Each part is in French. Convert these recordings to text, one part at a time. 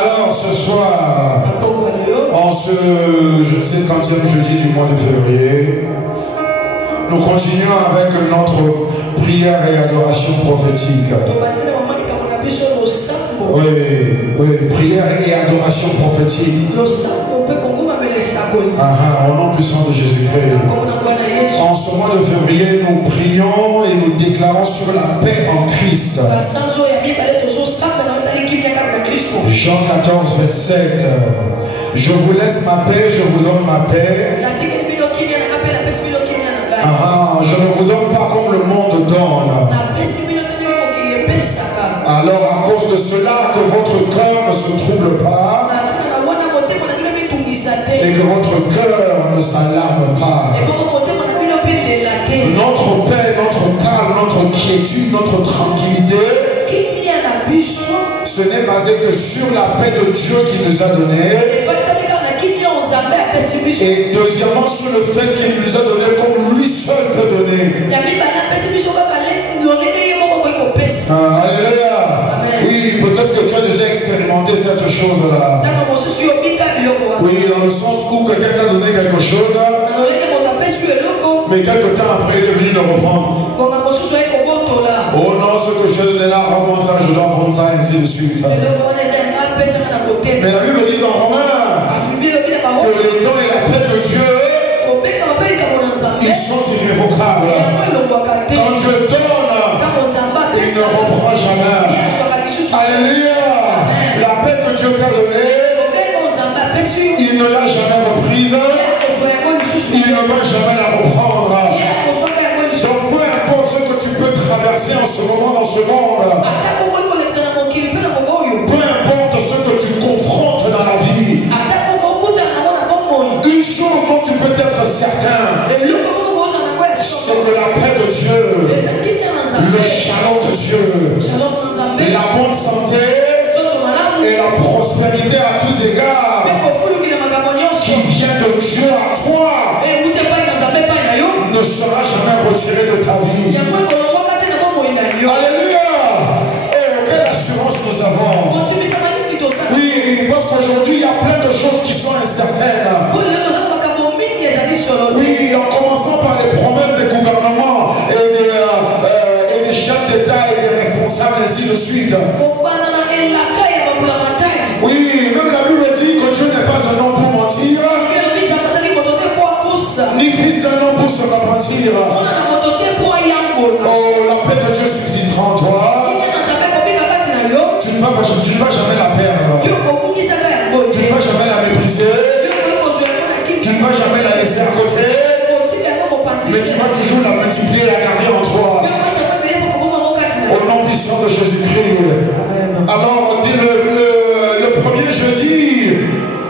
Alors ce soir, en ce 50e jeudi du mois de février, nous continuons avec notre prière et adoration prophétique. Oui, prière et adoration prophétique. Au nom puissant de Jésus-Christ. En ce mois de février, nous prions et nous déclarons sur la paix en Christ. Jean 14, 27. Je vous laisse ma paix, je vous donne ma paix. Je ne vous donne pas comme le monde donne. Alors à cause de cela, que votre cœur ne se trouble pas et que votre cœur ne s'alarme pas. Notre paix, notre calme, notre quiétude, notre tranquillité, ce n'est basé que sur la paix de Dieu qui nous a donné. Et deuxièmement, sur le fait qu'il nous a donné comme lui seul peut donner. Alléluia. Oui, peut-être que tu as déjà expérimenté cette chose-là. Oui, dans le sens où quelqu'un t'a donné quelque chose, mais quelque temps après, il est venu le reprendre. Oh non, ce que je donne là, rends-moi ça, je dois vendre ça, ainsi de suite. Mais la Bible dit dans Romains que les dons et la paix de Dieu, ils sont irrévocables. Quand je donne, il ne reprend jamais. Alléluia. La paix que Dieu t'a donnée, il ne l'a jamais reprise. Il ne va jamais la reprendre. Donc peu importe ce que tu peux traverser en ce moment dans ce monde, peu importe ce que tu confrontes dans la vie, une chose dont tu peux être certain, c'est que la paix de Dieu, le shalom de Dieu, la bonne santé et la prospérité à tous égards qui vient de Dieu à toi ne sera jamais retiré de ta vie. Alléluia. Et quelle assurance nous avons. Oui, parce qu'aujourd'hui il y a plein de choses qui sont incertaines. Oui, en commençant par les promesses des gouvernements et des chefs d'État et des responsables, ainsi de suite. Oui, même la Bible dit que Dieu n'est pas un homme pour mentir, ni fils d'un homme pour se repentir. Oh, la paix de Dieu subsistera en toi. Tu ne vas jamais la perdre. Tu ne vas jamais la mépriser. Tu ne vas jamais la laisser à côté. Mais tu vas toujours la multiplier et la garder en toi. Au nom puissant de Jésus-Christ. Alors, le premier jeudi,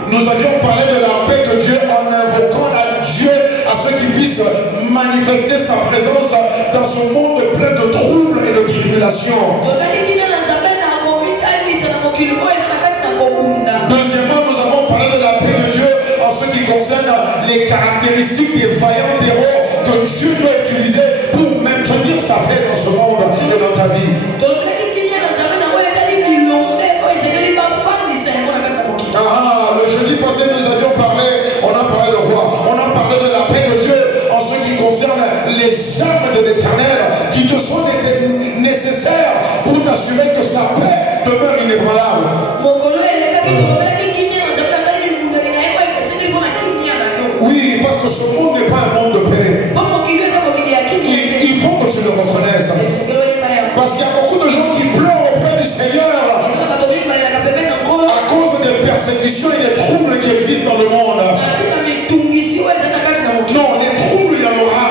nous avions parlé de la paix de Dieu en invoquant à Dieu à ce qu'il puisse manifester sa présence dans ce monde plein de troubles et de tribulations. Deuxièmement, nous avons parlé de la paix de Dieu en ce qui concerne les caractéristiques des vaillants héros que Dieu doit utiliser pour maintenir sa paix dans ce monde et dans ta vie. Le jeudi passé, nous avions parlé, on a parlé de quoi? On a parlé de la paix de Dieu en ce qui concerne les armes de l'Éternel qui te sont nécessaires pour t'assurer que sa paix demeure inébranlable. Oui, parce que ce monde n'est pas un monde de paix. Il faut que tu le reconnaisses. Parce qu'il y a beaucoup de gens qui pleurent auprès du Seigneur à cause des persécutions et des troubles qui existent dans le monde. Non, les troubles, il y en aura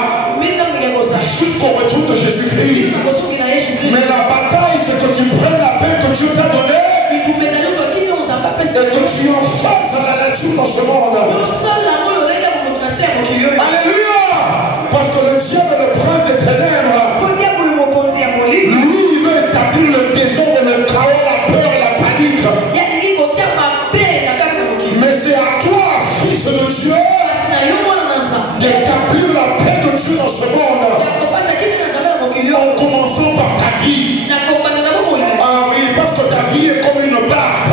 jusqu'au retour de Jésus-Christ. Mais la bataille, c'est que tu prennes la paix que Dieu t'a donnée et que tu en fasses à la nature dans ce monde. Alléluia. Parce que le diable est le prince des ténèbres. Lui, il veut établir le désordre, le chaos, la peur et la panique. Mais c'est à toi, fils de Dieu, d'établir la paix de Dieu dans ce monde. En commençant par ta vie. Ah oui, parce que ta vie est comme une barque.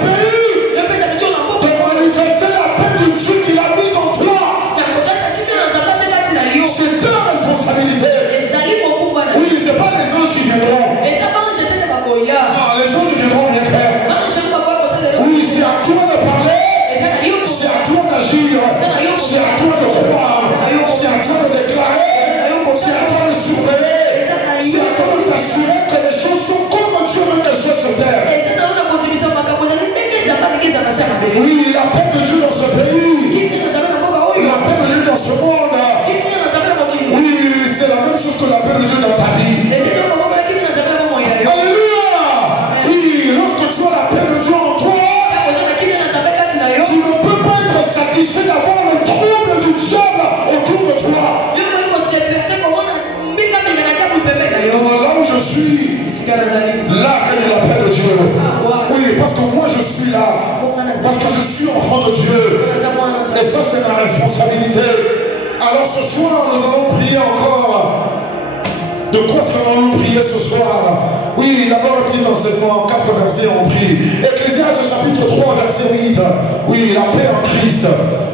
pays, de manifester la paix de Dieu qu'il a mise en toi. C'est ta responsabilité. Oui, ce n'est pas les anges qui viendront. Non, les anges ne viendront rien faire. Oui, c'est à toi de parler. C'est à toi d'agir. C'est à toi de croire. C'est à toi de déclarer. C'est à toi de surveiller. C'est à toi de t'assurer que les choses sont comme Dieu veut qu'elles soient sur terre. Oui, la paix de Dieu dans ce pays. La paix de Dieu dans ce monde. Oui, c'est la même chose que la paix de Dieu dans ta vie. Alléluia. Oui, lorsque tu as la paix de Dieu en toi, tu ne peux pas être satisfait d'avoir le trouble du diable autour de toi. Non, là où je suis, là règne la paix de Dieu. Oui, parce que moi je suis là. Parce que je suis enfant de Dieu. Et ça, c'est ma responsabilité. Alors ce soir, nous allons prier encore. De quoi est-ce que nous allons prier ce soir? Oui, d'abord un petit enseignement, 4 versets, on prie. Ecclésiaste chapitre 3, verset 8. Oui, la paix en Christ.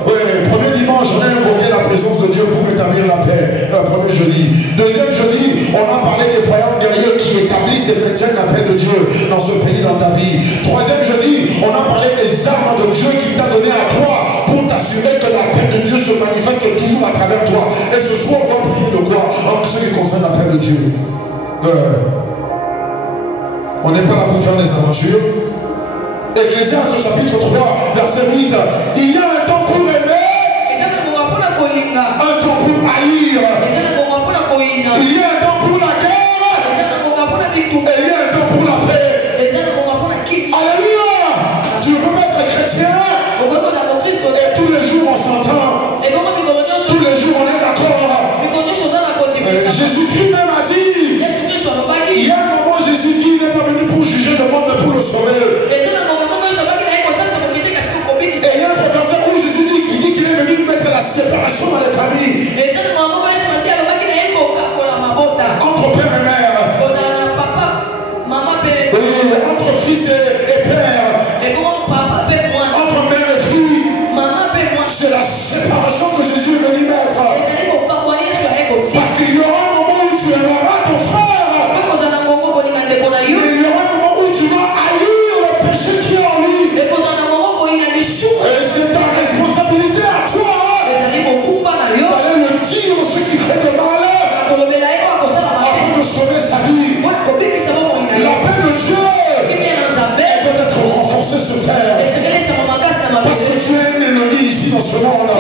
Oui, premier dimanche, on a invoqué la présence de Dieu pour établir la paix. Premier jeudi. Deuxième jeudi, on a parlé des croyants guerriers qui établissent et maintiennent la paix de Dieu dans ce pays, dans ta vie. Troisième jeudi, on a parlé des armes de Dieu qu'il t'a donné à toi pour t'assurer que la paix de Dieu se manifeste toujours à travers toi. Et ce soir, on va prier de quoi? En ce qui concerne la paix de Dieu. On n'est pas là pour faire des aventures. Ecclésiaste chapitre 3, verset 8. Il y a un temps pour aimer, un temps pour haïr. Il y a un temps pour la guerre, et il y a un temps pour la paix. Alléluia. Tu ne peux pas être chrétien et tous les jours on s'entend. Tous les jours on est d'accord. Jésus-Christ même a dit, il y a un moment Jésus dit, il n'est pas venu pour juger le monde mais pour le sauver. Et il y a un professeur où Jésus dit qu'il est venu mettre la séparation dans les familles. Entre père et mère. Oui, entre fils et père. Entre mère et fille. C'est la séparation que Jésus est venu mettre. Parce qu'il y aura un moment où tu aimeras ton frère. Mais il y aura un moment où tu vas haïr le péché qui est en lui. Et c'est ta responsabilité à toi d'aller le dire ce qui fait de mal afin de sauver sa vie. La paix de Dieu elle doit être renforcée sur terre. Parce que tu es un ennemi ici dans ce monde.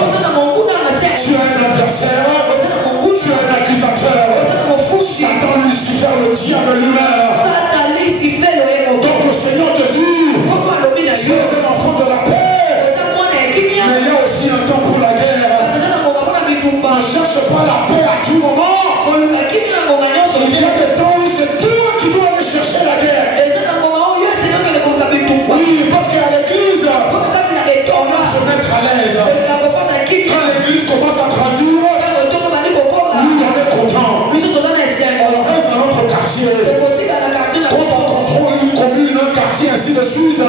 Tu as un adversaire. Tu as un accusateur. Satan, Lucifer, le diable lui-même. Donc le Seigneur te dit, tu es un enfant de la paix. Mais il y a aussi un temps pour la guerre. Ne cherche pas la paix à tout moment. Il y a des temps où c'est toi qui dois aller chercher la guerre. Oui, parce qu'à l'église, on doit se mettre à l'aise. Quand l'église commence à grandir, nous on est contents. On reste dans notre quartier. Quand on contrôle une commune, un quartier, ainsi de suite, on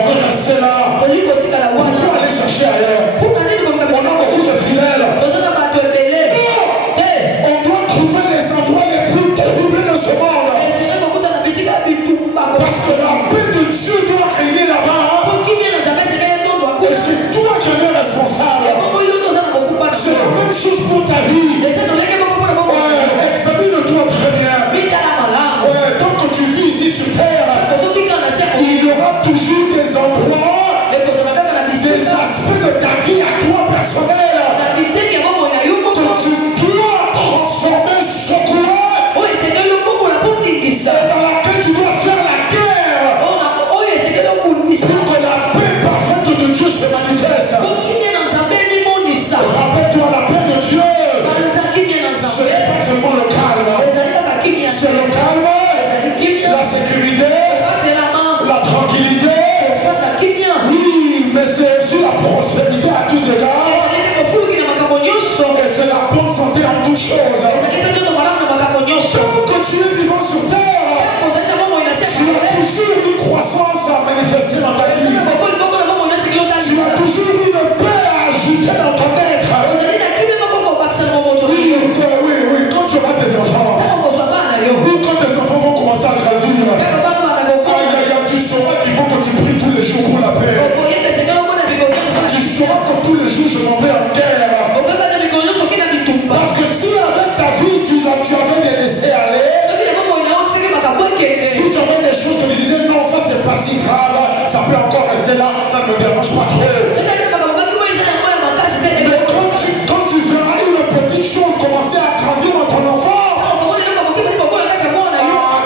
veut rester là. Pourquoi aller chercher ailleurs? On a beaucoup de fidèles. On doit trouver les endroits les plus troublés de ce monde. Parce que la paix de Dieu doit régner là-bas. Et c'est toi qui es responsable. C'est la même chose pour ta vie. Examine-toi très bien. Tant que tu vis ici sur terre, il y aura toujours des endroits, des aspects de ta vie à toi personnelle que tu dois transformer, secouer, dans laquelle tu dois faire la guerre pour que la paix parfaite de Dieu se manifeste. Rappelle-toi, la paix de Dieu, ce n'est pas seulement le calme, c'est le calme, la sécurité, la tranquillité. Oui, mais c'est aussi la prospérité à tous égards. Et c'est la bonne santé en toutes choses. Tant que tu es vivant sur terre, tu as toujours une croissance. toujours la paix. Tu sauras que tous les jours je m'en vais en guerre. Parce que si avec ta vie tu avais des laissés-aller, si tu avais des choses que tu disais non, ça c'est pas si grave, ça peut encore rester là, ça ne me dérange pas trop. Mais quand tu verras une petite chose commencer à grandir dans ton enfant,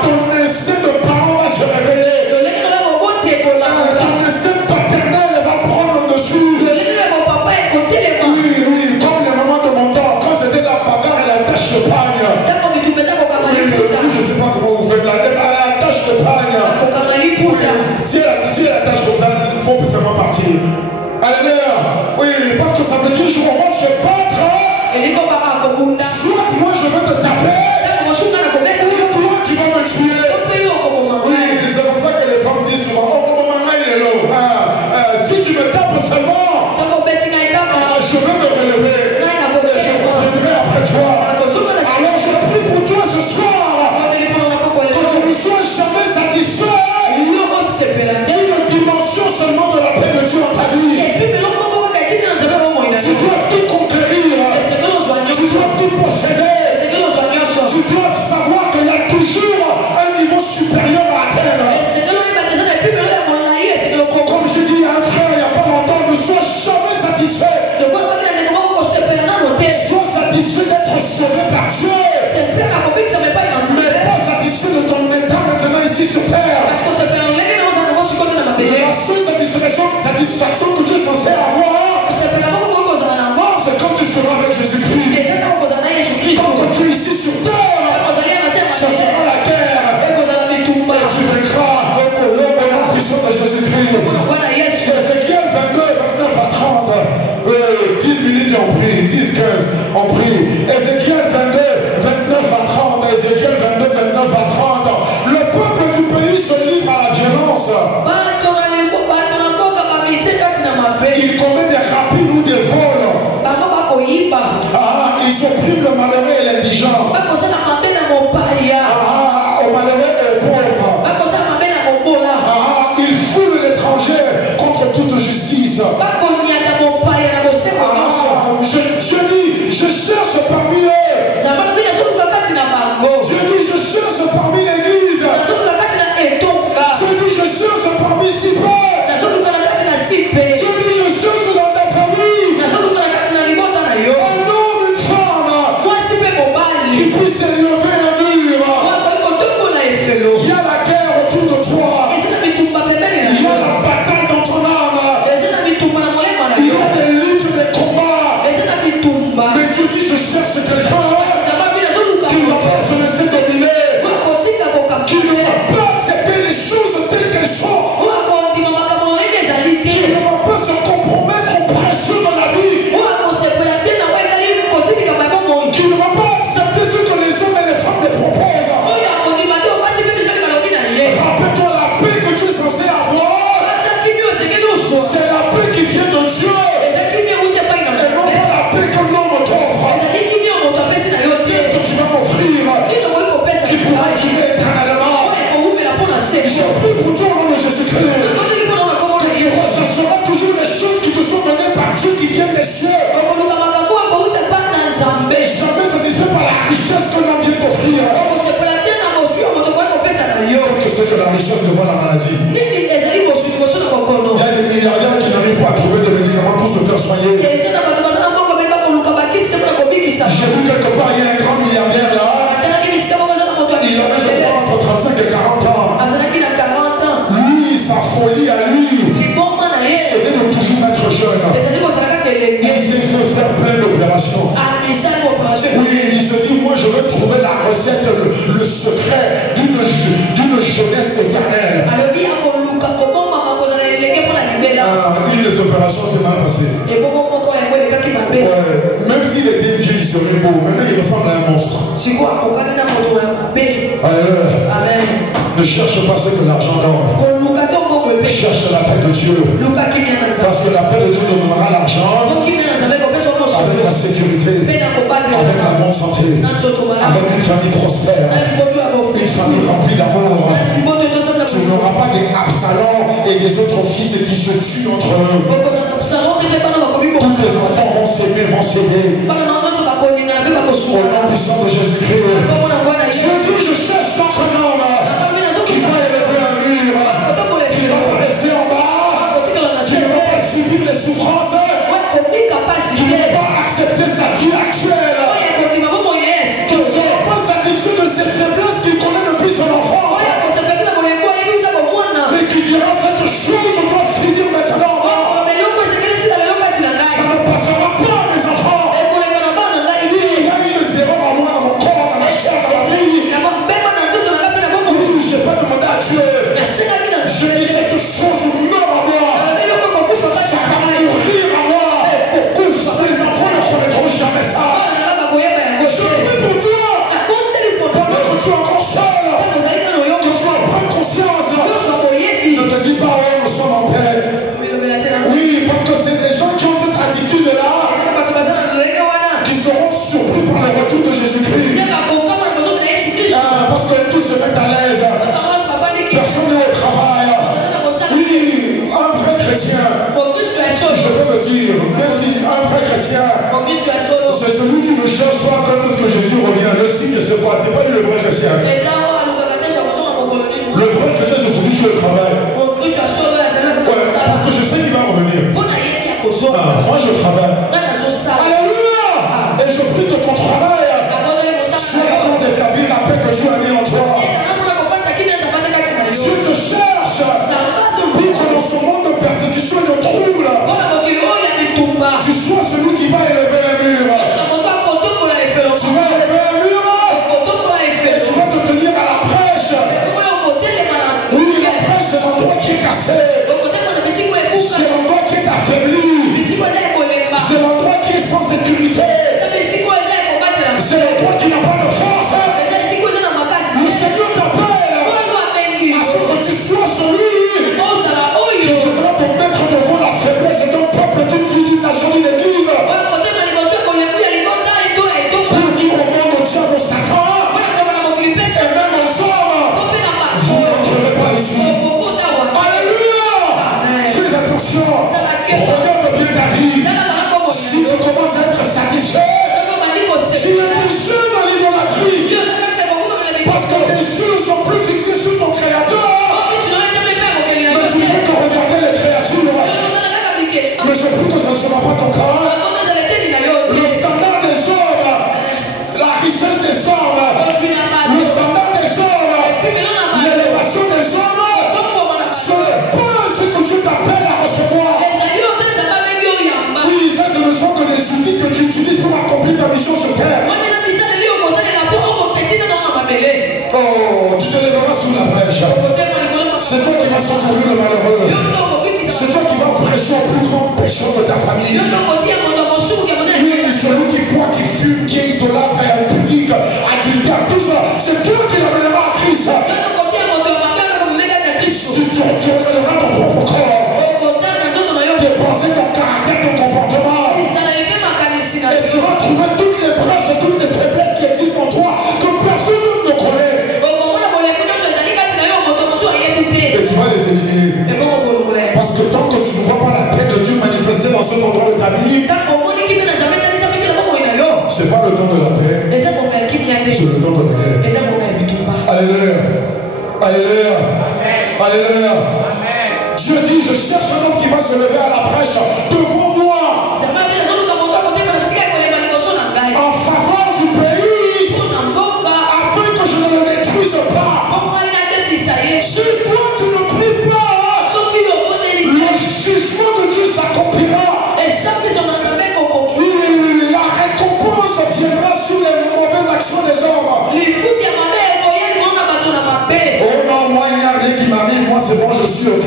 ton instinct de parent va se réveiller. Ton instinct paternel va prendre le dessus. Oui, comme les mamans de mon temps, quand c'était la bagarre et la tâche de pagne. Oui, je ne sais pas comment vous faites la tâche de pagne. Oui, si elle tâche comme ça, il faut que ça va partir. Alléluia. Oui, parce que ça veut dire qu'on va se battre. Soit moi je veux te taper, ou toi tu vas me tuer. Oui, c'est comme ça que les femmes disent souvent, oh maman il est là. Si tu me tapes seulement, je vais me relever et je reviendrai après toi. Alors je prie pour toi ce soir, que tu ne sois jamais satisfait d'une dimension seulement de la paix de Dieu dans ta vie. Tu dois tout conquérir, tu dois tout posséder, tu dois savoir qu'il y a toujours un niveau supérieur à atteindre. Comme j'ai dit à un frère il n'y a pas longtemps, ne sois jamais satisfait. Sois satisfait d'être sauvé par Dieu, mais pas satisfait de ton état maintenant ici sur terre. La seule satisfaction que Dieu est censé avoir, c'est quand tu seras avec Jésus-Christ. Tant que tu es ici sur terre, ça sera la guerre. Et tu vaincras au nom puissant de Jésus-Christ. Ézéchiel 22, 29 à 30. 10 minutes on prie, 10, 15 on prie. Ézéchiel 22, 29 à 30. Ézéchiel 22, 29 à 30. Le peuple du pays se livre à la violence. Il commet des rapides ou des vols. Ils oppriment le malheureux et l'indigent. Au malheureux et aux pauvres. Ils foulent l'étranger contre toute justice. Je dis, je cherche parmi eux. Je dis, je cherche parmi l'église. Je dis, je cherche parmi Sipé. Je dis, je cherche dans ta famille. Un homme, une femme qui puisse élever un mur. Il y a la guerre autour de toi. Il y a la bataille dans ton âme. Il y a des luttes, des combats. Mais Dieu dit, je cherche quelqu'un qui ne va pas se laisser dominer, qui ne va pas accepter les choses telles qu'elles sont, qui ne va pas se compromettre au précieux de la vie, qui ne va pas accepter ce que les hommes et les femmes les proposent. Rappelle-toi la paix que tu es censé avoir. C'est la paix qui vient de Dieu et non pas la paix que l'homme t'offre. Qu'est-ce que tu vas m'offrir qui pourra durer éternellement? Je prie pour toi au nom de Jésus-Christ que tu rechercheras toujours les choses qui te sont données par Dieu qui viennent des cieux. Et jamais satisfait par la richesse que l'homme vient t'offrir. Qu'est-ce que c'est que la richesse devant la maladie? Il y a des milliardaires qui n'arrivent pas à trouver des médicaments pour se faire soigner. J'ai vu quelque part, il y a un grand milliardaire là. Il avait, je crois, entre 35 et 40 ans. Lui, sa folie à lui, c'était de toujours être jeune. Il s'est fait faire plein d'opérations. Oui, il se dit, moi je veux trouver la recette, le secret d'une jeunesse éternelle. Une des opérations s'est mal passée. Ouais, même s'il était vieux, il serait beau. Maintenant, il ressemble à un monstre. Alléluia. Amen. Ne cherche pas ce que l'argent donne. Cherche la paix de Dieu. Parce que la paix de Dieu donnera l'argent avec la sécurité, avec la bonne santé, avec une famille prospère, une famille remplie d'amour. Tu n'auras pas des Absalom et des autres fils qui se tuent entre eux. Tous tes enfants vont s'aimer, vont s'aider. Au nom puissant de Jésus-Christ. Je cherche notre homme qui va élever un mur, qui ne va pas rester en bas, qui ne va pas subir les souffrances, qui ne va pas accepter sa vie actuelle, qui ne sera pas satisfait de ses faiblesses qu'il connaît depuis son enfance, mais qui dira cette chose doit finir maintenant. Ça ne passera pas, mes enfants. Il y a une zéro en moi, dans mon corps, dans ma chair, dans ma vie. Oui, je n'ai pas demandé à Dieu. Je dis cette chose meurt en moi. Ça va mourir en moi. Les enfants ne connaîtront jamais ça. Je prie pour toi. Pendant que tu es encore seul, que tu en prennes conscience. Ne te dis pas, ouais, nous sommes en paix. Oui, parce que c'est les gens qui ont cette attitude-là qui seront surpris par le retour de Jésus-Christ. Parce que tous se mettent à l'aise. Personne n'est au travail. Oui, un vrai chrétien, je veux le dire, merci, un vrai chrétien, c'est celui qui ne cherche pas quand est-ce que Jésus revient. Le signe se passe, c'est pas lui le vrai chrétien. Le vrai chrétien, c'est celui qui le travaille. Ouais, parce que je sais qu'il va revenir. Moi je travaille. Alléluia! Et je prie que ton travail soit d'abord d'établir la paix que Dieu a mis en toi. Dieu te cherche pour que dans ce monde de persécution et de trouble, tu sois celui qui va élever les murs. Tu vas élever un mur et tu vas te tenir à la brèche. Oui, la brèche, c'est l'endroit qui est cassé. C'est l'endroit qui est affaibli. C'est l'endroit qui est sans sécurité. C'est l'endroit qui n'a pas de force. Le Seigneur t'appelle à ce que tu sois celui qui viendra te mettre devant la faiblesse d'un peuple, d'une vie, d'une nation, d'une église. Pour dire au monde, au diable, au Satan, et même aux hommes, vous n'entrerez pas ici. Alléluia! Fais attention. Regarde bien ta vie. Si tu commences à être satisfait, tu es péché dans l'idolâtrie. Parce que tes yeux ne sont plus fixés sur ton Créateur. Mais tu fais que regarder les créatures. Mais je prie que ce ne sera pas ton cas. Le standard des hommes, la richesse des hommes, le standard des hommes, l'élévation des hommes, ce n'est pas ce que Dieu t'appelle à recevoir. Oui, ça ce ne sont que les outils que tu utilises pour accomplir ta mission sur terre. Oh, tu te lèveras sous la brèche. C'est toi qui vas secourir le malheureux. C'est toi qui vas prêcher au plus grand pécheur de ta famille. Oui, celui qui boit, qui fume, qui est idolâtre, impudique, adultère, tout ça, c'est toi qui l'amèneras à Christ. Si tu regarderas ton propre corps, tes pensées, ton caractère, ton comportement, et tu vas trouver toutes les brèches, toutes les faiblesses qui existent en toi, que personne ne connaît. Et tu vas les éliminer. Parce que tant que tu ne vois pas la paix de Dieu manifestée dans ce endroit de ta vie, c'est pas le temps de la paix, c'est le temps de la guerre. Alléluia. Alléluia. Alléluia. Dieu dit, je cherche un homme qui va se lever à la brèche devant moi en faveur du pays afin que je ne le détruise pas. Si toi tu ne pries pas, le jugement de Dieu s'accomplira. La récompense viendra sur les mauvaises actions des hommes. Oh non, moi il n'y a rien qui m'arrive, moi c'est bon, je suis ok.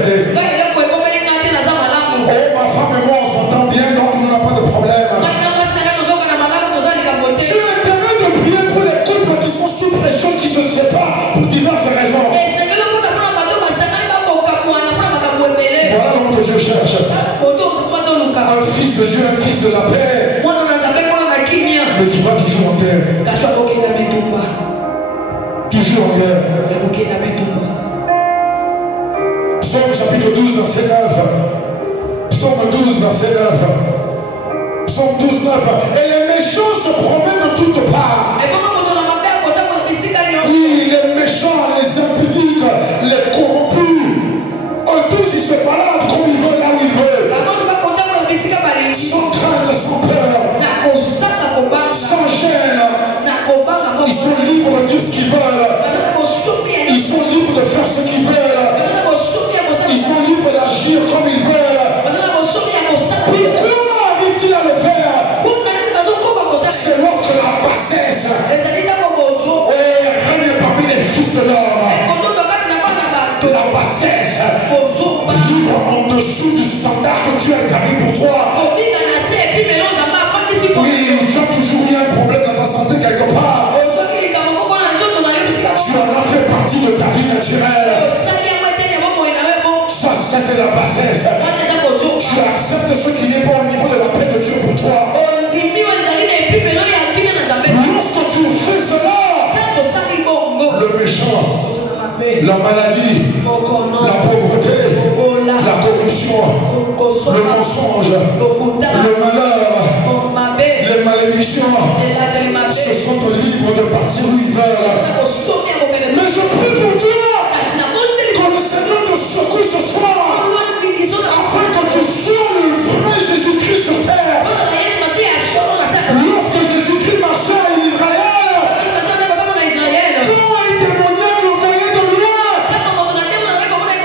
Oh, ma femme et moi on s'entend bien, donc on n'a pas de problème. Tu as intérêt de prier pour les couples qui sont sous pression, qui se séparent pour diverses raisons. Voilà l'homme que Dieu cherche. Un fils de Dieu, un fils de la paix. Mais qui va toujours en guerre. Toujours en guerre. Psaume chapitre 12, verset 9. Psaume 12, verset 9. Psaume 12, 9. Et les méchants se promènent de toutes parts. Oui, les méchants, les impudiques, les corrompus. Eux tous, ils se baladent comme ils veulent, là où ils veulent. Sans crainte, sans peur. Sans gêne. Ils sont libres de tout ce qu'ils veulent. Ils sont libres de faire ce qu'ils veulent. Ils sont libres d'agir comme ils veulent. Pourquoi arrive-t-il à le faire? C'est lorsque la bassesse règne parmi les fils de l'homme. La bassesse, vivre en dessous du standard que Dieu a établi pour toi. Oui, tu as toujours eu un problème dans ta santé quelque part. Tu en as fait partie de ta vie naturelle. Ça c'est la bassesse. Tu acceptes ce qui n'est pas au niveau de la paix de Dieu pour toi. Lorsque tu fais cela, le méchant, la maladie, la pauvreté, la corruption, le mensonge, le malheur, les malédictions se sentent libres de partir où ils veulent. Mais je prie pour toi que le Seigneur te secoue ce soir afin que tu sois le vrai Jésus-Christ sur terre. Lorsque Jésus-Christ marchait en Israël, quand un démoniaque le voyait de loin,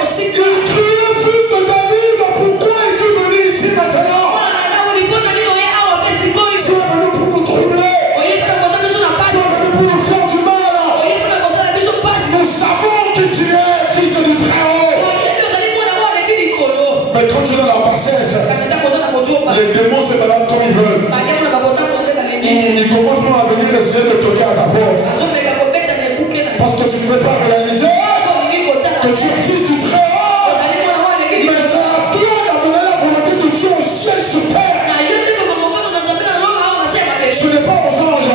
il criait: fils de David, pourquoi es-tu venu ici maintenant? Tu es venu pour nous troubler. Tu es venu pour nous faire du mal. Nous savons que tu es fils du Très-Haut. Mais quand tu es dans la bassesse, les démons se baladent comme ils veulent. Ils commencent à venir essayer de toquer à ta porte. Parce que tu ne peux pas réaliser que tu es fils du Très-Haut. Mais c'est à toi d'amener la volonté de Dieu au ciel sur terre. Ce n'est pas aux anges.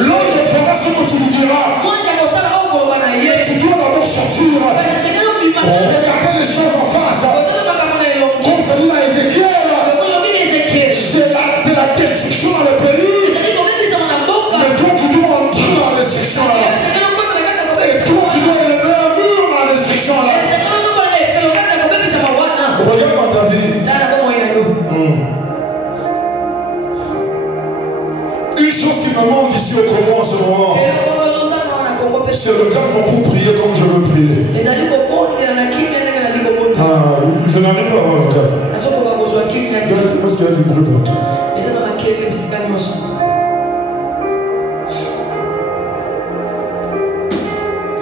L'ange fera ce que tu lui diras. Mais tu dois d'abord sortir. Regarder les choses en face. Comme ça dit à Ézéchiel, c'est la destruction dans le pays. Mais toi tu dois entrer dans la destruction là. Et toi tu dois élever un mur dans la destruction là. Regarde dans ta vie. Une chose qui me manque ici au Congo en ce moment, c'est le calme pour prier comme je veux prier. Je n'arrive pas à avoir le calme. Parce qu'il y a du bruit partout.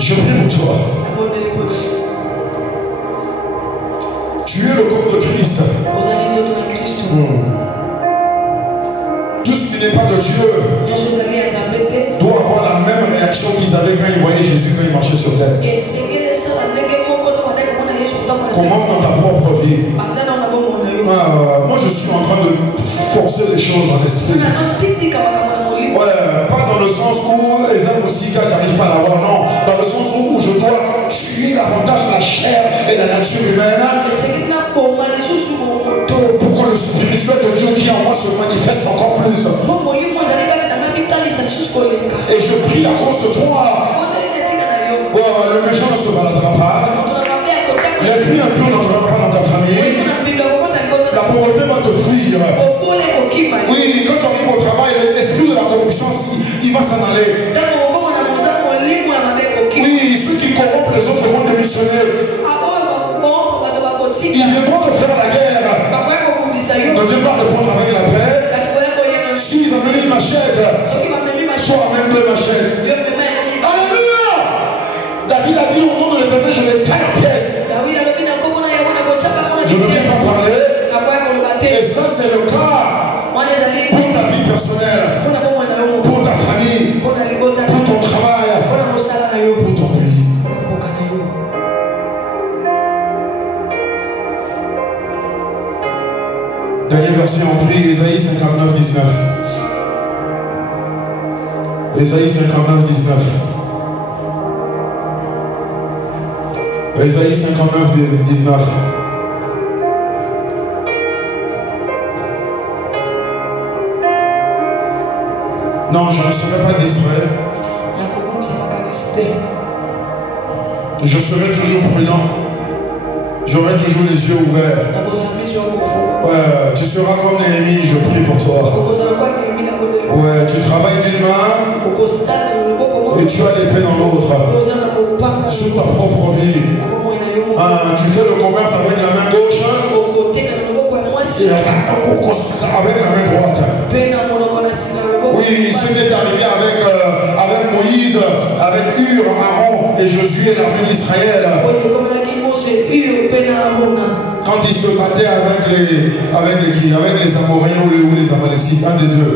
Je prie pour toi. Tu es le corps de Christ. Tout ce qui n'est pas de Dieu doit avoir la même réaction qu'ils avaient quand ils voyaient Jésus quand il marchait sur terre. Commence dans ta propre vie. Moi je suis en train de forcer les choses dans l'esprit. Ouais, pas dans le sens où les âmes aussi n'arrivent pas à l'avoir, non. Dans le sens où je dois tuer davantage la chair et la nature humaine pour que le spirituel de Dieu qui est en moi se manifeste encore plus. Et je prie à cause de toi. Le méchant ne se baladera pas. L'esprit impur n'entrera pas dans ta famille. La pauvreté va te fuir. Oui, quand tu arrives au travail, l'esprit de la corruption, il va s'en aller. Oui, ceux qui corrompent les autres vont démissionner. Ils viendront te faire la guerre. Ne viens pas répondre avec la paix. S'ils amènent une machette, toi amène deux machettes. Alléluia! David a dit au nom de l'Éternel, je les taille en pièces. Je ne viens pas parler. Et ça c'est le cas pour ta vie personnelle, pour ta famille, pour ton travail, pour ton pays. Dernier verset en prie, Ésaïe 59, 19. Ésaïe 59, 19. Ésaïe 59, 19. Non, je ne serai pas distrait. Je serai toujours prudent. J'aurai toujours les yeux ouverts. Ouais, tu seras comme Néhémie, je prie pour toi. Ouais, tu travailles d'une main et tu as l'épée dans l'autre. Sur ta propre vie. Tu fais le commerce avec la main gauche et avec la main droite. Oui, ce qui est arrivé avec Moïse, avec Hur, Aaron et Josué, l'armée d'Israël. Quand ils se battaient avec les Amoréens ou les Amalécites, un des deux.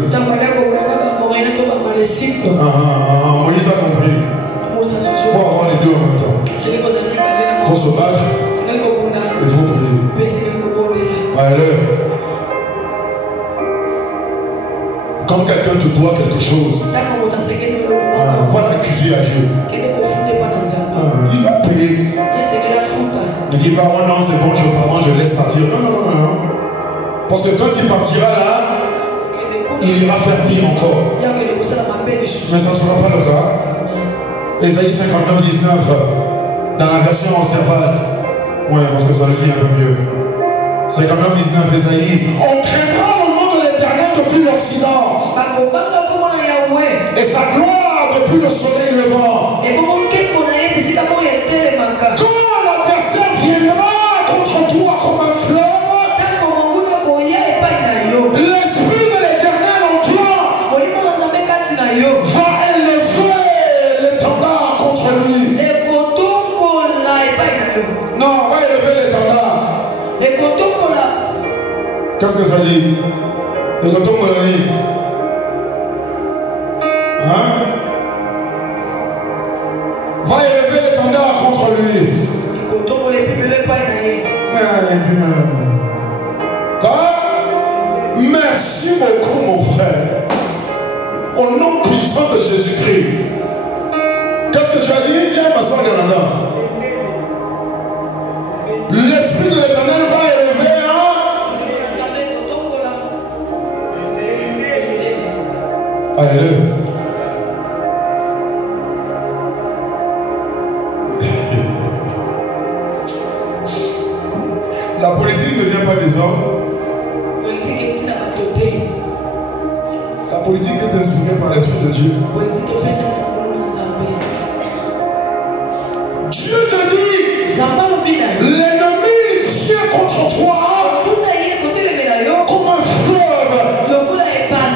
Moïse a compris. Il faut avoir les deux en même temps. Il faut se battre. Il faut prier. Alléluia. Quand quelqu'un te doit quelque chose, va l'accuser à Dieu. Il va payer. Ne dis pas, oh non, c'est bon, je pardonne, je laisse partir. Non. Parce que quand il partira là, il ira faire pire encore. Mais ça ne sera pas le cas. Ésaïe 59, 19, dans la version en Servade. Ouais, parce que ça le dit un peu mieux. 59, 19, Ésaïe. On craindra le nom de l'Éternel depuis l'Occident. Et sa gloire depuis le soleil levant. Quand l'adversaire viendra contre toi comme un fleuve, l'Esprit de l'Éternel en toi va élever l'étendard contre lui. Non, va élever l'étendard. Qu'est-ce que ça dit? Hein? Va élever l'étendard contre lui. Merci beaucoup mon frère. Au nom puissant de Jésus-Christ. Qu'est-ce que tu as dit? Tiens, ma soeur Canada. L'Esprit de l'Éternel va élever Alléluia. La politique ne vient pas des hommes. La politique est inspirée par l'Esprit de Dieu. Dieu te dit, l'ennemi vient contre toi comme un fleuve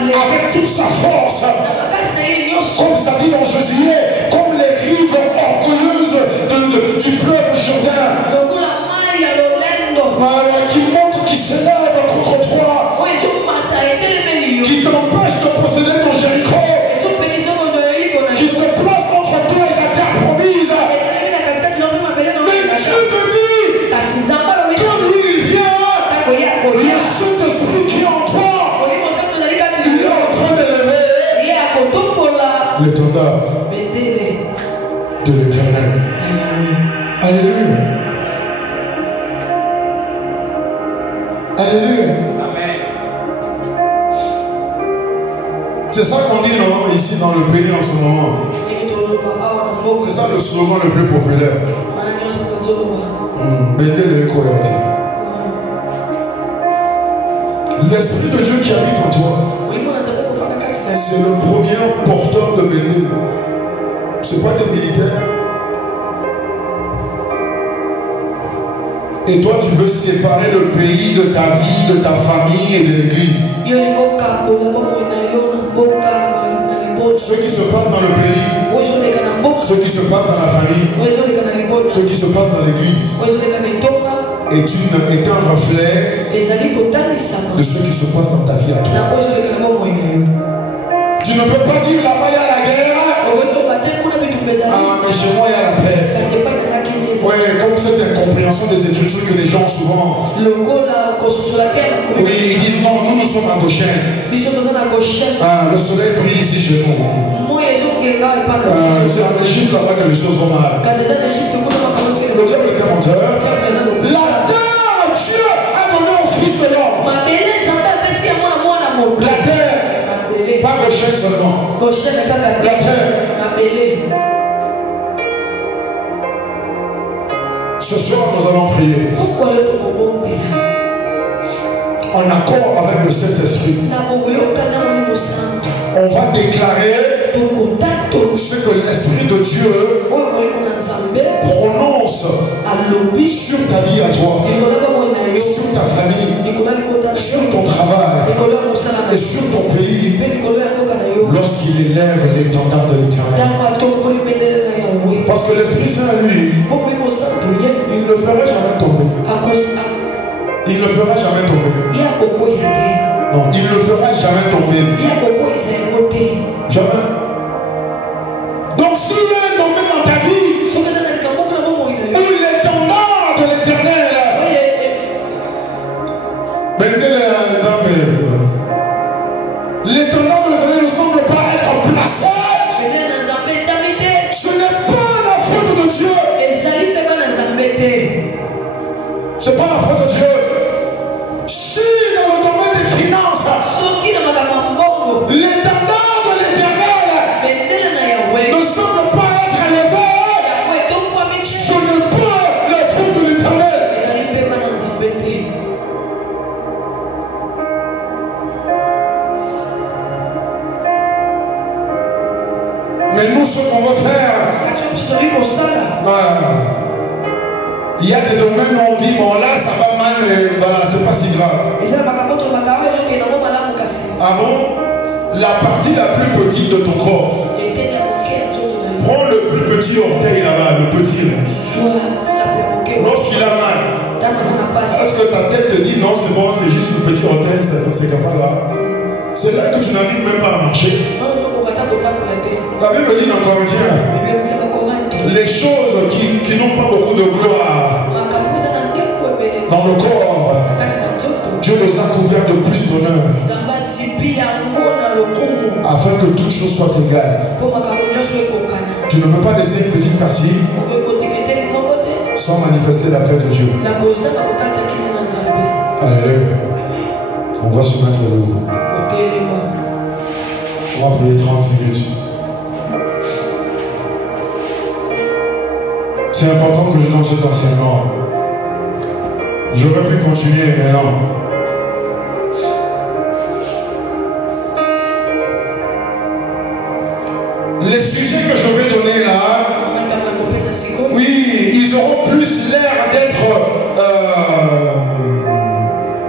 avec toute sa force. Comme ça dit dans Josué, comme les rives orgueilleuses du fleuve Jourdain. Qui monte, qui s'élève contre toi, qui t'empêche de posséder ton Jéricho, qui se place entre toi et ta terre promise. Mais Dieu te dit, quand lui il vient, le Saint-Esprit qui est en toi, il est en train d'élever l'étendard de l'Éternel. Alléluia. Alléluia. Amen. C'est ça qu'on dit normalement ici dans le pays en ce moment. C'est ça le slogan le plus populaire. L'Esprit de Dieu qui habite en toi, c'est le premier porteur de Béné. Ce n'est pas des militaires. Et toi, tu veux séparer le pays de ta vie, de ta famille et de l'église. Ce qui se passe dans le pays, ce qui se passe dans la famille, ce qui se passe dans l'église est un reflet de ce qui se passe dans ta vie à toi. Tu ne peux pas dire là-bas il y a la guerre. Mais chez moi il y a la paix. Oui, comme cette incompréhension des Écritures que les gens ont souvent. Oui, ils disent non, nous sommes à Goshen. Le soleil brille ici chez nous. C'est en Égypte là-bas que les choses vont mal. Le diable était menteur. La terre, Dieu a donné au Fils de l'homme. La terre, pas Goshen. Goshen seulement. La terre. Ce soir, nous allons prier. En accord avec le Saint-Esprit. On va déclarer ce que l'Esprit de Dieu prononce sur ta vie à toi, sur ta famille, sur ton travail et sur ton pays, lorsqu'il élève l'étendard de l'Éternel. Parce que l'Esprit Saint, lui, il ne fera jamais tomber. Il ne fera jamais tomber. Non, il ne fera jamais tomber. Jamais. Donc s'il est tombé dans ta vie, où l'étendard de l'Éternel, l'étendard de l'Éternel ne semble pas être placé, ce n'est pas la faute de Dieu. Ce n'est pas la faute de Dieu. Si dans le domaine des finances, l'étendard de l'Éternel ne semble pas être élevé, ce n'est pas la faute de l'Éternel. Mais nous, ce qu'on va faire, il y a des domaines où on dit, bon là ça va mal, mais voilà, c'est pas si grave. Ah bon? La partie la plus petite de ton corps. Prends le plus petit orteil là-bas, le petit là. Lorsqu'il a mal, est-ce que ta tête te dit non, c'est bon, c'est juste le petit orteil, c'est pas grave? C'est là que tu n'arrives même pas à marcher. La Bible dit dans Corinthiens, les choses qui n'ont pas beaucoup de gloire dans le corps, Dieu les a couverts de plus d'honneur, afin que toutes choses soient égales. Tu ne peux pas laisser une petite partie sans manifester la paix de Dieu. Alléluia. On va se mettre debout. On va prier 30 minutes. C'est important que je donne cet enseignement. J'aurais pu continuer, mais non. Les sujets que je vais donner là, oui, ils auront plus l'air d'être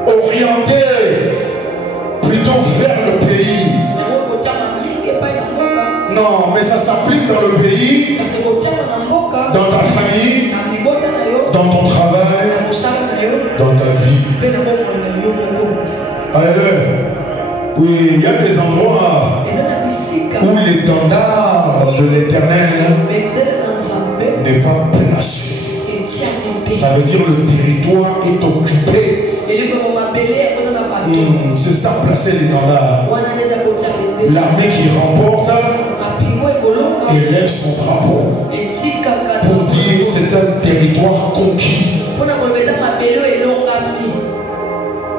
orientés plutôt vers le pays. Non, mais ça s'applique dans le pays, dans ta famille, dans ton travail, dans ta vie. Alléluia. Oui, il y a des endroits où l'étendard de l'Éternel n'est pas placé. Ça veut dire le territoire est occupé. C'est ça, placer l'étendard. L'armée qui remporte élève son drapeau pour dire c'est un territoire conquis.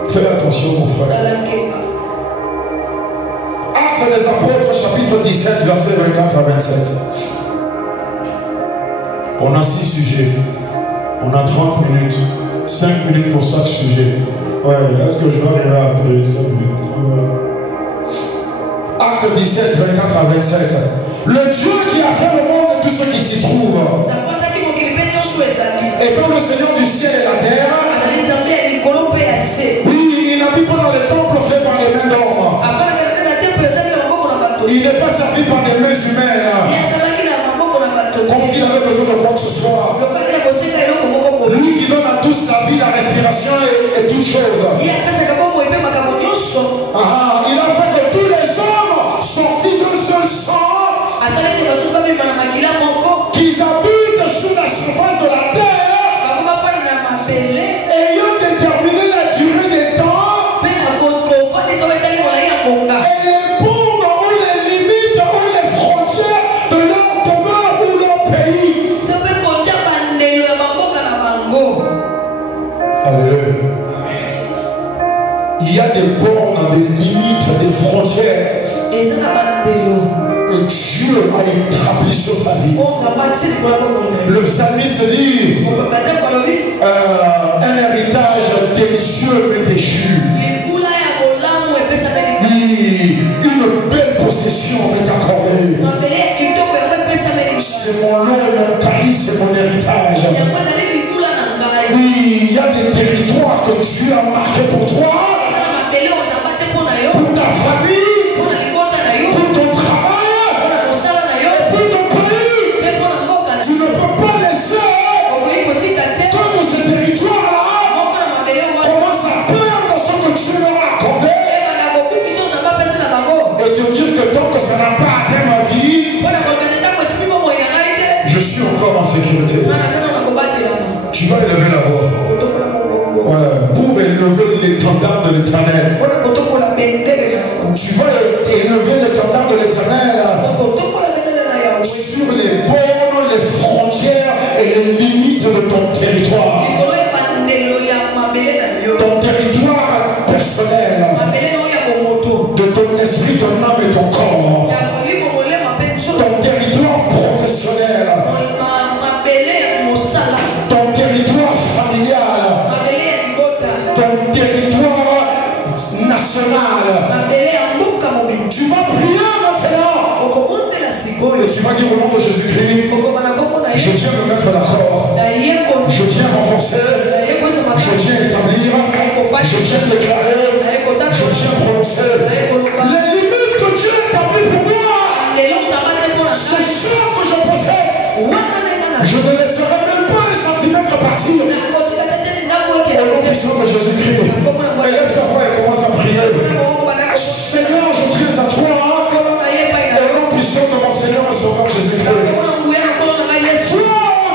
Fais attention mon frère. Actes des Apôtres chapitre 17 verset 24 à 27. On a 6 sujets. On a 30 minutes. 5 minutes pour chaque sujet. Ouais, est-ce que je vais arriver après 5 minutes? Acte 17, 24 à 27. Le Dieu qui a fait le monde et tout ce qui s'y trouve, étant le Seigneur du ciel et la terre, oui, il n'habite pas dans les temples faits par les mains d'hommes. Il n'est pas servi par des mains humaines, comme s'il avait besoin de quoi que ce soit. Lui qui donne à tous la vie, la respiration et toutes choses. Il a fait que tous les hommes sortis d'un seul sang, qu'ils habitent sous la surface de la terre, ayant déterminé la durée des temps, et les bornes ou les limites ou les frontières de leur demeure ou leur pays. Alléluia. Il y a des bornes, des limites, des frontières que Dieu a établi sur ta vie. Le psalmiste dit un héritage délicieux mais déchu. Oui, une belle possession m'est accordée. C'est mon lot, mon calice, c'est mon héritage. Oui, il y a des territoires que Dieu a marqués pour toi, pour ta famille, pour ton travail, et pour ton pays. Tu ne peux pas laisser comme ce territoire-là commence à perdre ce que Dieu leur a accordé et te dire que tant que ça n'a pas atteint ma vie, je suis encore en sécurité. Tu vas élever la voix pour élever l'étendard de l'Éternel. Tu vas élever l'étendard de l'Éternel sur les bornes, les frontières et les limites de ton territoire. Ton territoire personnel, de ton esprit, ton âme et ton corps. Ton territoire professionnel, ton territoire familial, ton territoire national. Tu vas prier maintenant et tu vas dire au nom de Jésus-Christ, je viens me mettre d'accord, je viens renforcer, je viens établir, je viens déclarer, je viens prononcer les limites que Dieu a établies pour moi. C'est sûr que je possède. Je ne laisserai même pas un centimètre partir. Au nom puissant de Jésus-Christ, élève ta voix et commence à prier. Seigneur, je tiens à toi. Au nom puissant de mon Seigneur et Sauveur Jésus-Christ. Sois